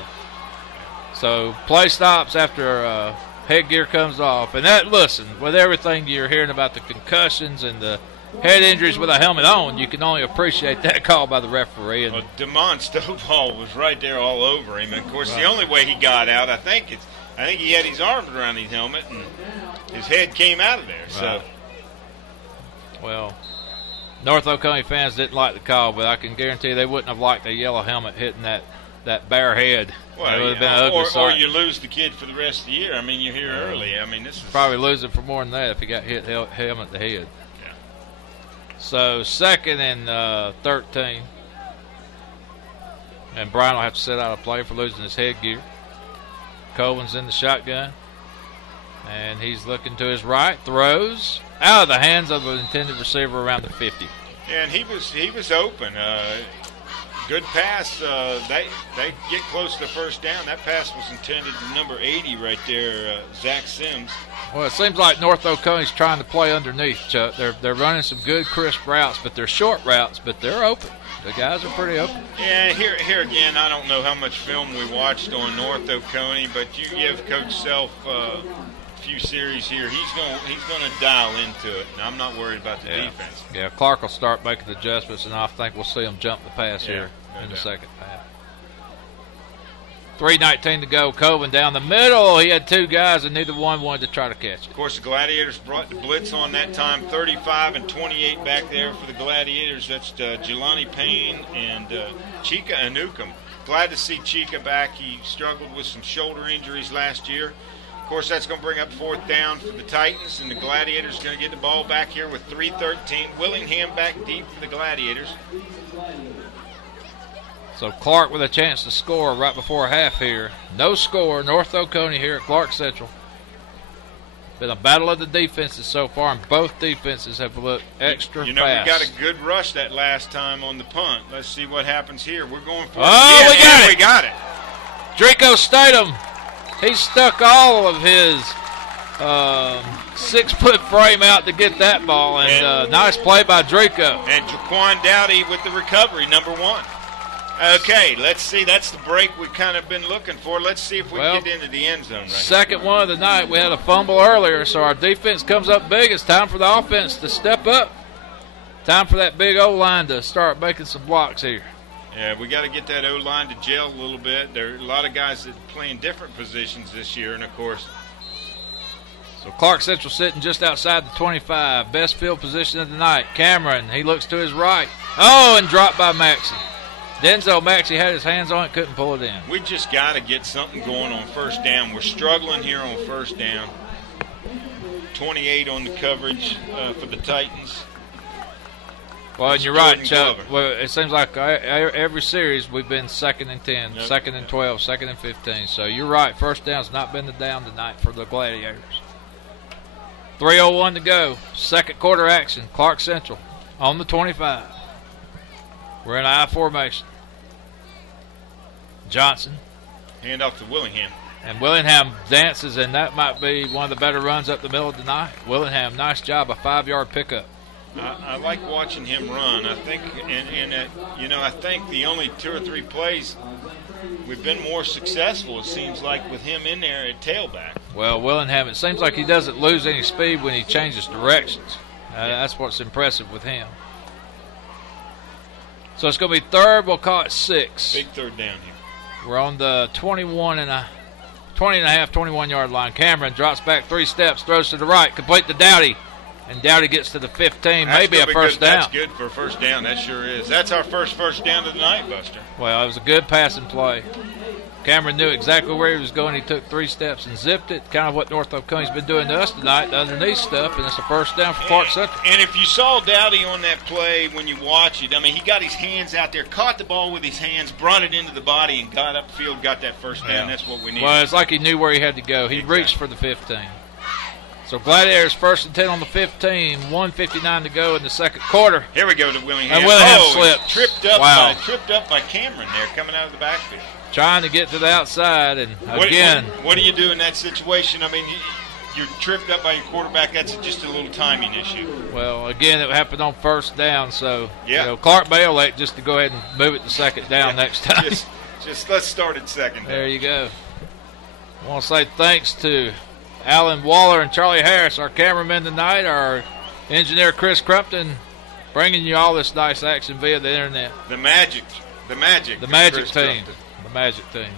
So play stops after headgear comes off. And that, listen, with everything you're hearing about the concussions and the head injuries with a helmet on, you can only appreciate that call by the referee. And Damon Stovall was right there all over him. And, of course, the only way he got out, I think he had his arms around his helmet, and his head came out of there. Right. So, well, North Oconee fans didn't like the call, but I can guarantee they wouldn't have liked a yellow helmet hitting that bare head. Well, it would have been an ugly or sight. you lose the kid for the rest of the year. I mean, you're here early. I mean, this is probably losing for more than that if he got hit helmet to head. Yeah. So 2nd and 13. And Brian will have to set out a play for losing his headgear. Coleman's in the shotgun. And he's looking to his right. Throws out of the hands of the intended receiver around the 50. And he was open. Good pass. They get close to the first down. That pass was intended to number 80 right there, Zach Sims. Well, it seems like North Oconee's trying to play underneath, Chuck. They're running some good, crisp routes, but they're short routes, but they're open. The guys are pretty open. Yeah, here again, I don't know how much film we watched on North Oconee, but you give Coach Self a few series here, he's going to dial into it. And I'm not worried about the defense. Yeah, Clarke will start making adjustments, and I think we'll see him jump the pass here in the second half. 3:19 to go. Coven down the middle. He had two guys, and neither one wanted to try to catch it. Of course, the Gladiators brought the blitz on that time. 35 and 28 back there for the Gladiators. That's Jelani Payne and Chika Anukum. Glad to see Chika back. He struggled with some shoulder injuries last year. Of course, that's going to bring up 4th down for the Titans, and the Gladiators going to get the ball back here with 3:13. Willingham back deep for the Gladiators. So Clarke with a chance to score right before half here. No score. North Oconee here at Clarke Central. Been a battle of the defenses so far, and both defenses have looked extra fast. You know, we got a good rush that last time on the punt. Let's see what happens here. We're going for it. Oh, Yeah, we got it. Draco Statham. He stuck all of his 6-foot frame out to get that ball, and nice play by Draco. And Jaquan Dowdy with the recovery, number 1. Okay, let's see. That's the break we've kind of been looking for. Let's see if we can get into the end zone right Second one of the night. We had a fumble earlier, so our defense comes up big. It's time for the offense to step up. Time for that big O-line to start making some blocks here. Yeah, we got to get that O-line to gel a little bit. There are a lot of guys that play in different positions this year, and, of course. So Clarke Central sitting just outside the 25. Best field position of the night. Cameron, he looks to his right. Oh, and dropped by Maxey. Denzel Maxey had his hands on it, couldn't pull it in. We just got to get something going on first down. We're struggling here on first down. 28 on the coverage for the Titans. Well, and you're right, Chuck. Well, it seems like every series we've been 2nd and 10, 2nd and 12, 2nd and 15. So you're right. First down's not been the down tonight for the Gladiators. 3:01 to go. Second quarter action. Clarke Central on the 25. We're in I formation. Johnson. Hand off to Willingham. And Willingham dances, and that might be one of the better runs up the middle of the night. Willingham, nice job, a 5-yard pickup. I like watching him run. I think, I think the only 2 or 3 plays we've been more successful, it seems like, with him in there at tailback. Well, Willingham, it seems like he doesn't lose any speed when he changes directions. That's what's impressive with him. So it's going to be third. We'll call it 6. Big third down here. We're on the 21-yard line. Cameron drops back 3 steps, throws to the right, complete to Dowdy. And Dowdy gets to the 15, maybe a first down. That's good for a first down. That sure is. That's our first down of the night, Buster. Well, it was a good passing play. Cameron knew exactly where he was going. He took 3 steps and zipped it. Kind of what North Oconee's been doing to us tonight, the underneath stuff, and it's a first down for Clarke Central. And if you saw Dowdy on that play when you watch it, I mean, he got his hands out there, caught the ball with his hands, brought it into the body, and got upfield, got that first down. That's what we need. Well, it's like he knew where he had to go. He reached for the 15. So Gladiators 1st and 10 on the 15, 1:59 to go in the second quarter. Here we go to Willingham. And Willingham slipped. Tripped up, Wow. tripped up by Cameron there coming out of the backfield. Trying to get to the outside, and again. What do you do in that situation? I mean, you're tripped up by your quarterback. That's just a little timing issue. Well, again, it happened on first down, so Clarke may elect just to go ahead and move it to second down next time. Just let's start at second down. There you go. I want to say thanks to Alan Waller and Charlie Harris, our cameramen tonight, our engineer Chris Crumpton, bringing you all this nice action via the internet. The magic team. The magic team.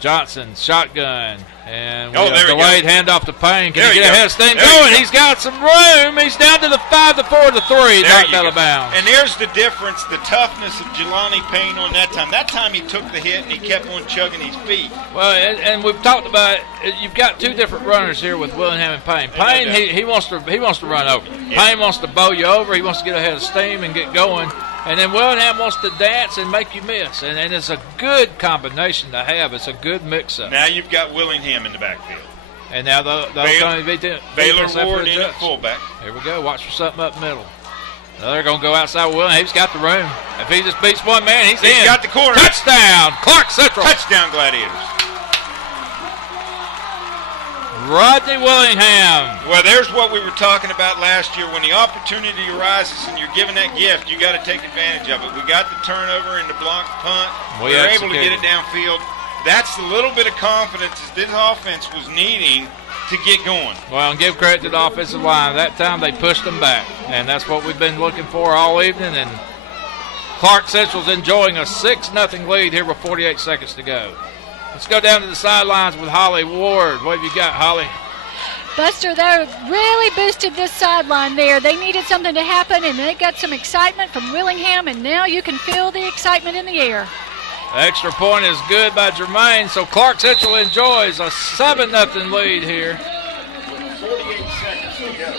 Johnson, shotgun, and we have delayed handoff to Payne. Can he get ahead of steam going? He's got some room. He's down to the 5, the 4, the 3, knocked out of bounds. And there's the difference, the toughness of Jelani Payne on that time. That time he took the hit and he kept on chugging his feet. Well, and we've talked about it. You've got two different runners here with Willingham and Payne. Payne, he wants to run over. Yeah. Payne wants to bow you over. He wants to get ahead of steam and get going. And then Willingham wants to dance and make you miss. And it's a good combination to have. It's a good mix-up. Now you've got Willingham in the backfield. And now Baylor Ward in at fullback. Here we go. Watch for something up middle. Now they're going to go outside with Willingham. He's got the room. If he just beats one man, he's in. He's got the corner. Touchdown, Clarke Central. Touchdown, Gladiators. Rodney Willingham. Well, there's what we were talking about last year. When the opportunity arises and you're given that gift, you got to take advantage of it. We got the turnover and the blocked punt. We were able to get it downfield. That's the little bit of confidence that this offense was needing to get going. Well, and give credit to the offensive line. That time they pushed them back, and that's what we've been looking for all evening. And Clarke Central's enjoying a 6-0 lead here with 48 seconds to go. Let's go down to the sidelines with Holly Ward. What have you got, Holly? Buster, they really boosted this sideline there. They needed something to happen, and they got some excitement from Willingham, and now you can feel the excitement in the air. The extra point is good by Jermaine, so Clarke Central enjoys a 7-0 lead here. 48 seconds to go.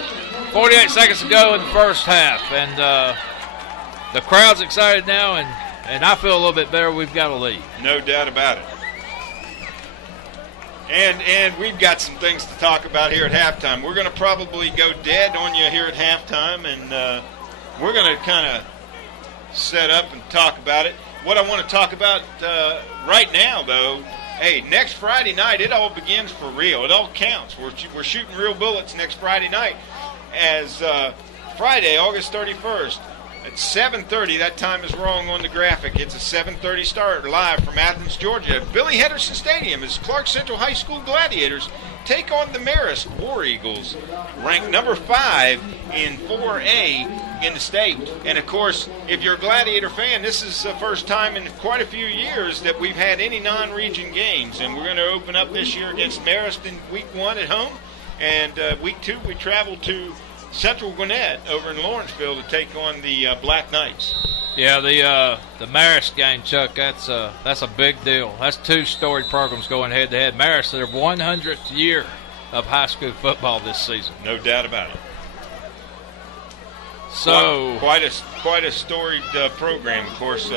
48 seconds to go in the first half, and the crowd's excited now, and I feel a little bit better. We've got a lead. No doubt about it. And we've got some things to talk about here at halftime. We're going to probably go dead on you here at halftime, and we're going to kind of set up and talk about it. What I want to talk about right now, though, hey, next Friday night, it all begins for real. It all counts. We're shooting real bullets next Friday night as Friday, August 31st. At 7:30, that time is wrong on the graphic. It's a 7:30 start live from Athens, Georgia. Billy Henderson Stadium as Clarke Central High School Gladiators take on the Marist War Eagles, ranked number 5 in 4A in the state. And, of course, if you're a Gladiator fan, this is the first time in quite a few years that we've had any non-region games. And we're going to open up this year against Marist in week 1 at home. And week 2, we travel to Central Gwinnett over in Lawrenceville to take on the Black Knights. Yeah, the Marist game, Chuck, that's a big deal. That's 2 storied programs going head-to-head. Marist, their 100th year of high school football this season. No doubt about it. So quite a storied program. Of course,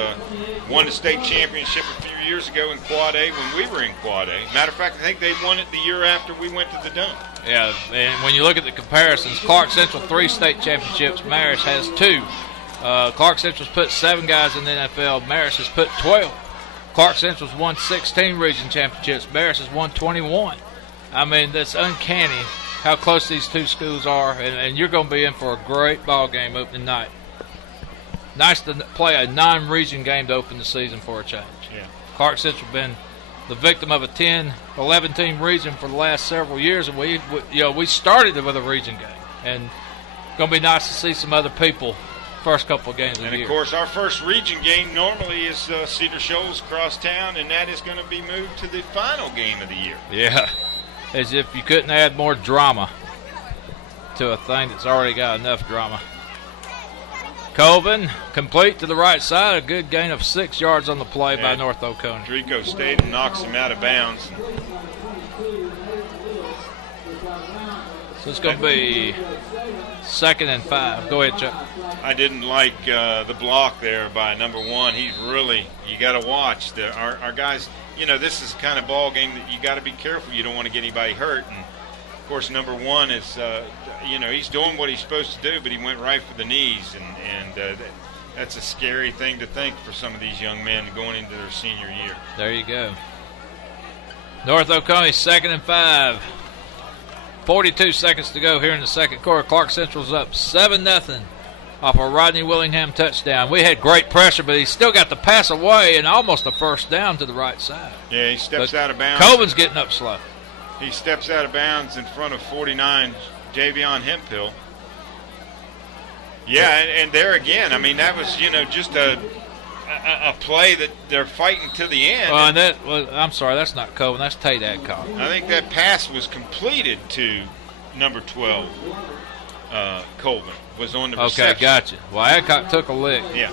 won the state championship a few years ago in Quad A when we were in Quad A. Matter of fact, I think they won it the year after we went to the Dome. Yeah, and when you look at the comparisons, Clarke Central 3 state championships, Marist has 2. Clarke Central's put 7 guys in the NFL. Marist has put 12. Clarke Central's won 16 region championships. Marist has won 21. I mean, that's uncanny how close these 2 schools are, and you're going to be in for a great ball game opening night. Nice to play a non-region game to open the season for a change. Yeah. Clarke Central been the victim of a 10, 11-team region for the last several years, and we started it with a region game, and it's going to be nice to see some other people first couple of games of the year. And, of course, our first region game normally is Cedar Shoals across town, and that is going to be moved to the final game of the year. Yeah, as if you couldn't add more drama to a thing that's already got enough drama. Colvin, complete to the right side. A good gain of 6 yards on the play by North Oconee. Drico stayed and knocks him out of bounds. So it's going to be 2nd and 5. Go ahead, Chuck. I didn't like the block there by number 1. He's really, you got to watch. Our guys, this is the kind of ball game that you got to be careful. You don't want to get anybody hurt. And course, number one is, he's doing what he's supposed to do, but he went right for the knees, and that's a scary thing to think for some of these young men going into their senior year. There you go. North Oconee 2nd and 5. 42 seconds to go here in the second quarter. Clarke Central's up 7-0 off a Rodney Willingham touchdown. We had great pressure, but he still got the pass away and almost a first down to the right side. Yeah, he steps out of bounds. Colvin's getting up slow. He steps out of bounds in front of 49, Javion Hemphill. Yeah, and there again, I mean, that was, just a play that they're fighting to the end. Well, and I'm sorry, that's not Colvin, that's Tate Adcock. I think that pass was completed to number 12, Colvin, was on the reception. Okay, gotcha. Well, Adcock took a lick. Yeah.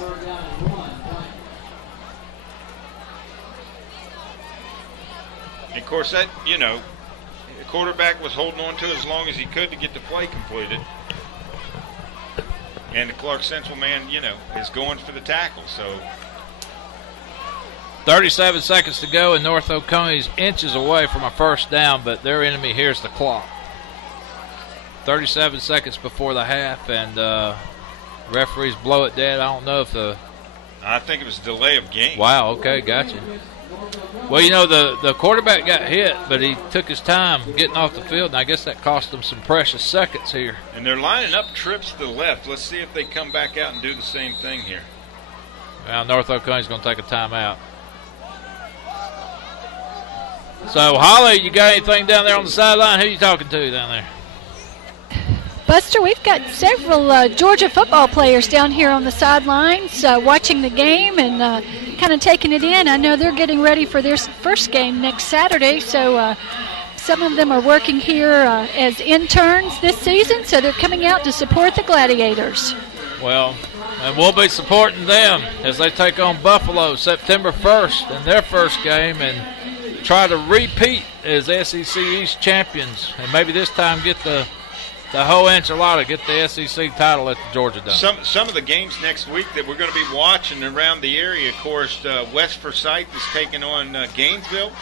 And of course, that, the quarterback was holding on to it as long as he could to get the play completed. And the Clarke Central man, is going for the tackle. So 37 seconds to go, and North Oconee's inches away from a first down, but their enemy here's the clock. 37 seconds before the half, and referees blow it dead. I don't know if I think it was delay of game. Wow, okay, gotcha. Well, the quarterback got hit, but he took his time getting off the field, and I guess that cost them some precious seconds here. And they're lining up trips to the left. Let's see if they come back out and do the same thing here. Well, North Oconee's going to take a timeout. So, Holly, you got anything down there on the sideline? Who you talking to down there? Buster, we've got several Georgia football players down here on the sidelines watching the game and kind of taking it in. I know they're getting ready for their first game next Saturday, so some of them are working here as interns this season, so they're coming out to support the Gladiators. Well, and we'll be supporting them as they take on Buffalo September 1st in their first game and try to repeat as SEC East champions, and maybe this time get the whole enchilada, get the SEC title at the Georgia Dome. Some of the games next week that we're going to be watching around the area, of course, West Forsyth is taking on Gainesville.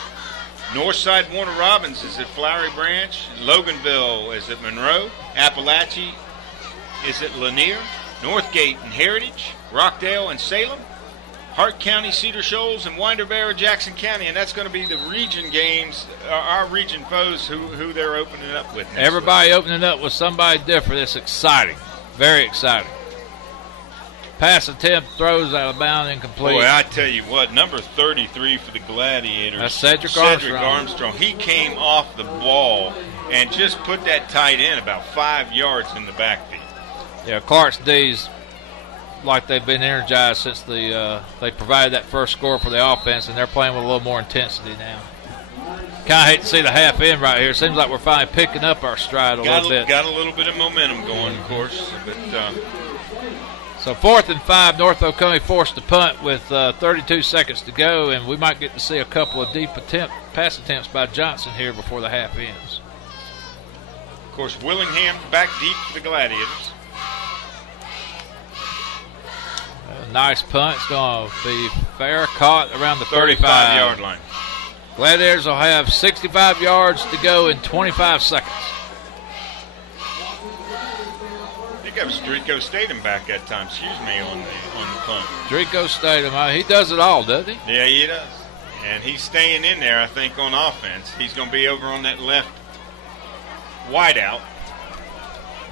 Northside Warner Robins is at Flowery Branch. Loganville is at Monroe. Appalachia is at Lanier. Northgate and Heritage. Rockdale and Salem. Hart County, Cedar Shoals, and Winder Barrow, Jackson County, and that's going to be the region games, our region foes who they're opening up with. Everybody opening up with somebody different. It's exciting, very exciting. Pass attempt, throws out of bounds, incomplete. Boy, I tell you what, number 33 for the Gladiators. That's Cedric Armstrong. He came off the ball and just put that tight end about 5 yards in the backfield. Yeah, Clarke's D's like they've been energized since they provided that first score for the offense, and they're playing with a little more intensity now. Kind of hate to see the half end right here. Seems like we're finally picking up our stride a little bit. Got a little bit of momentum going, of course. But so 4th and 5, North Oconee forced to punt with 32 seconds to go, and we might get to see a couple of deep pass attempts by Johnson here before the half ends. Of course, Willingham back deep for the Gladiators. Nice punt. It's going to be fair. Caught around the 35-yard line. Gladiators will have 65 yards to go in 25 seconds. I think that was Drico Statham back that time, on the punt. Drico Statham, he does it all, doesn't he? Yeah, he does. And he's staying in there, I think, on offense. He's going to be over on that left wideout.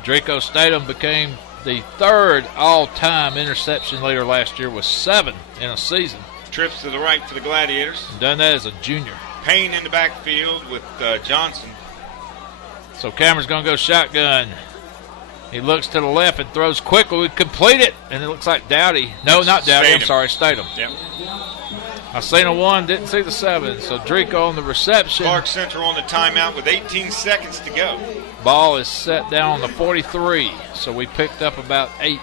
Drico Statham became the third all-time interception leader last year with 7 in a season. Trips to the right for the Gladiators. Done that as a junior. Payne in the backfield with Johnson. So Cameron's going to go shotgun. He looks to the left and throws quickly. We complete it, and it looks like Dowdy. No, not Dowdy. Statham. I'm sorry, Statham. Yep. I seen a 1, didn't see the 7. So Drico on the reception. Clarke Central on the timeout with 18 seconds to go. Ball is set down on the 43, so we picked up about 8.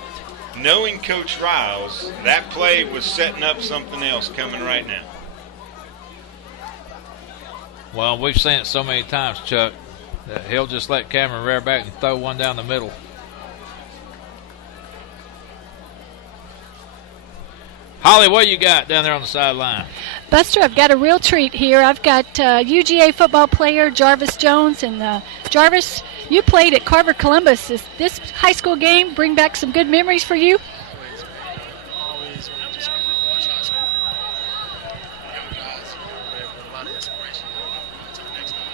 Knowing Coach Riles, that play was setting up something else coming right now. Well, we've seen it so many times, Chuck, that he'll just let Cameron rear back and throw one down the middle. Holly, what you got down there on the sideline? Buster, I've got a real treat here. I've got UGA football player Jarvis Jones. And Jarvis, you played at Carver Columbus. Does this high school game bring back some good memories for you? Always when you just come to watch high school football. Young guys with a lot of inspiration to the next level.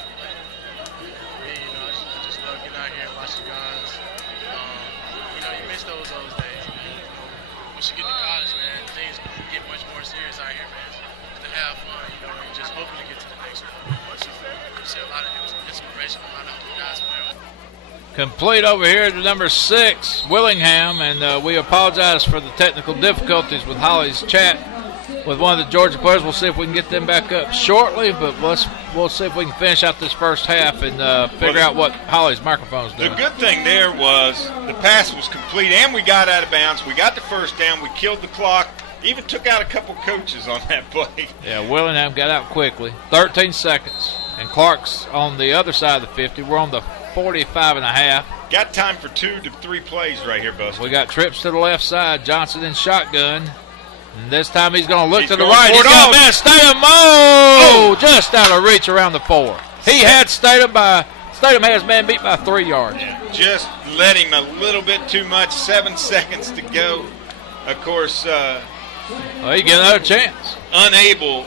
I just love getting out here and watching guys. You miss those days, man. Once you get to college, man, things get much more serious out here, man. To have fun, and just hoping to get to the next one. You see a lot of inspiration from a lot of other guys playing. Complete over here to number 6, Willingham, and we apologize for the technical difficulties with Holly's chat with one of the Georgia players. We'll see if we can get them back up shortly, but we'll see if we can finish out this first half and figure out what Holly's microphone's doing. The good thing there was the pass was complete, and we got out of bounds. We got the first down. We killed the clock. Even took out a couple coaches on that play. Yeah, Willingham got out quickly. 13 seconds. And Clarke's on the other side of the 50. We're on the 45 and a half. Got time for 2 to 3 plays right here, Buster. We got trips to the left side. Johnson in shotgun. And this time he's going to look to the going right. for He's it got all. man Statham. Oh, just out of reach around the 4. He had Statham has man beat by 3 yards. Yeah, just let him a little bit too much. 7 seconds to go. Of course, Well, you get another chance. unable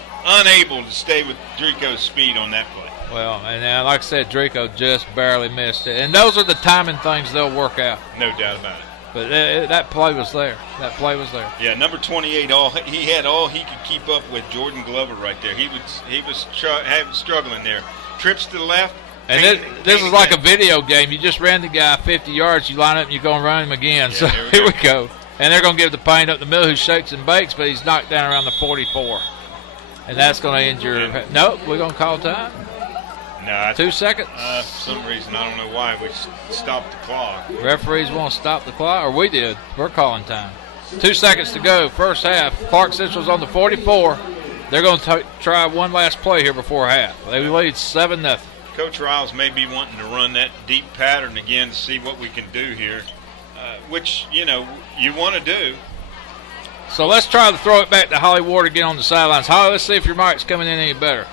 to stay with Drico's speed on that play. Well, and like I said, Drico just barely missed it. And those are the timing things they'll work out. No doubt about it. But that play was there. That play was there. Yeah, number 28, he had all he could keep up with. Jordan Glover right there. He was struggling there. Trips to the left. And this is like a video game. You just ran the guy 50 yards. You line up and you're going to run him again. Yeah, So here we go. And they're going to give the paint up the middle who shakes and bakes, but he's knocked down around the 44. And that's going to injure. Nope, we're going to call time. No, 2 seconds. For some reason, I don't know why we stopped the clock. Referees won't stop the clock, or we did. We're calling time. 2 seconds to go, first half. Clarke Central's on the 44. They're going to try one last play here before half. They lead 7-0. Coach Riles may be wanting to run that deep pattern again to see what we can do here, which, you want to do. So let's try to throw it back to Holly Ward again on the sidelines. Holly, let's see if your mic's coming in any better.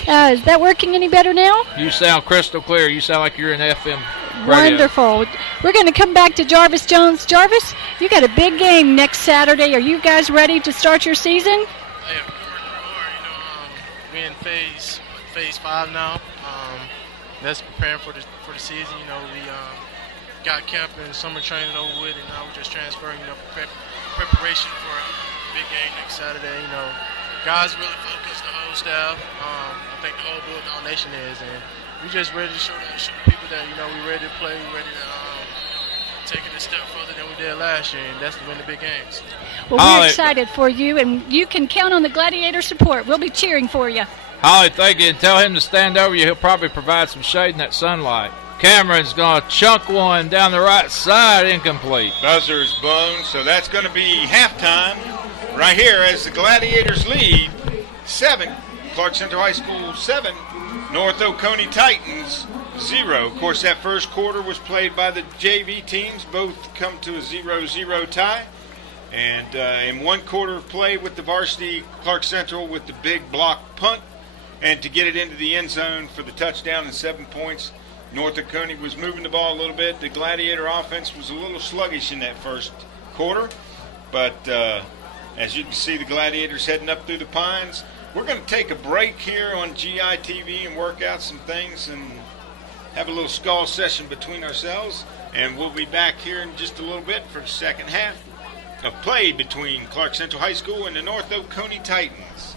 Is that working any better now? You sound crystal clear. You sound like you're in FM radio. Wonderful. We're going to come back to Jarvis Jones. Jarvis, you got a big game next Saturday. Are you guys ready to start your season? Yeah, we're working hard. We're in phase 5 now. That's preparing for the season. We got camp and summer training over with, and now we're just transferring, preparation for a big game next Saturday. Guys really focused, the whole staff. I think the whole Bulldog Nation is, and we just ready to show the people that we're ready to play, we're ready to take it a step further than we did last year, and that's to win the big games. Well, we're excited for you, and you can count on the Gladiator support. We'll be cheering for you. Holly, thank you, and tell him to stand over you. He'll probably provide some shade in that sunlight. Cameron's going to chunk one down the right side, incomplete. Buzzer's blown, so that's going to be halftime right here as the Gladiators lead 7. Clarke Central High School 7, North Oconee Titans 0. Of course, that first quarter was played by the JV teams. Both come to a 0-0 tie. And in one quarter of play with the varsity, Clarke Central with the big block punt. And to get it into the end zone for the touchdown and 7 points, North Oconee was moving the ball a little bit. The Gladiator offense was a little sluggish in that first quarter. But as you can see, the Gladiators heading up through the pines. We're going to take a break here on GI TV and work out some things and have a little skull session between ourselves. And we'll be back here in just a little bit for the second half of play between Clarke Central High School and the North Oconee Titans.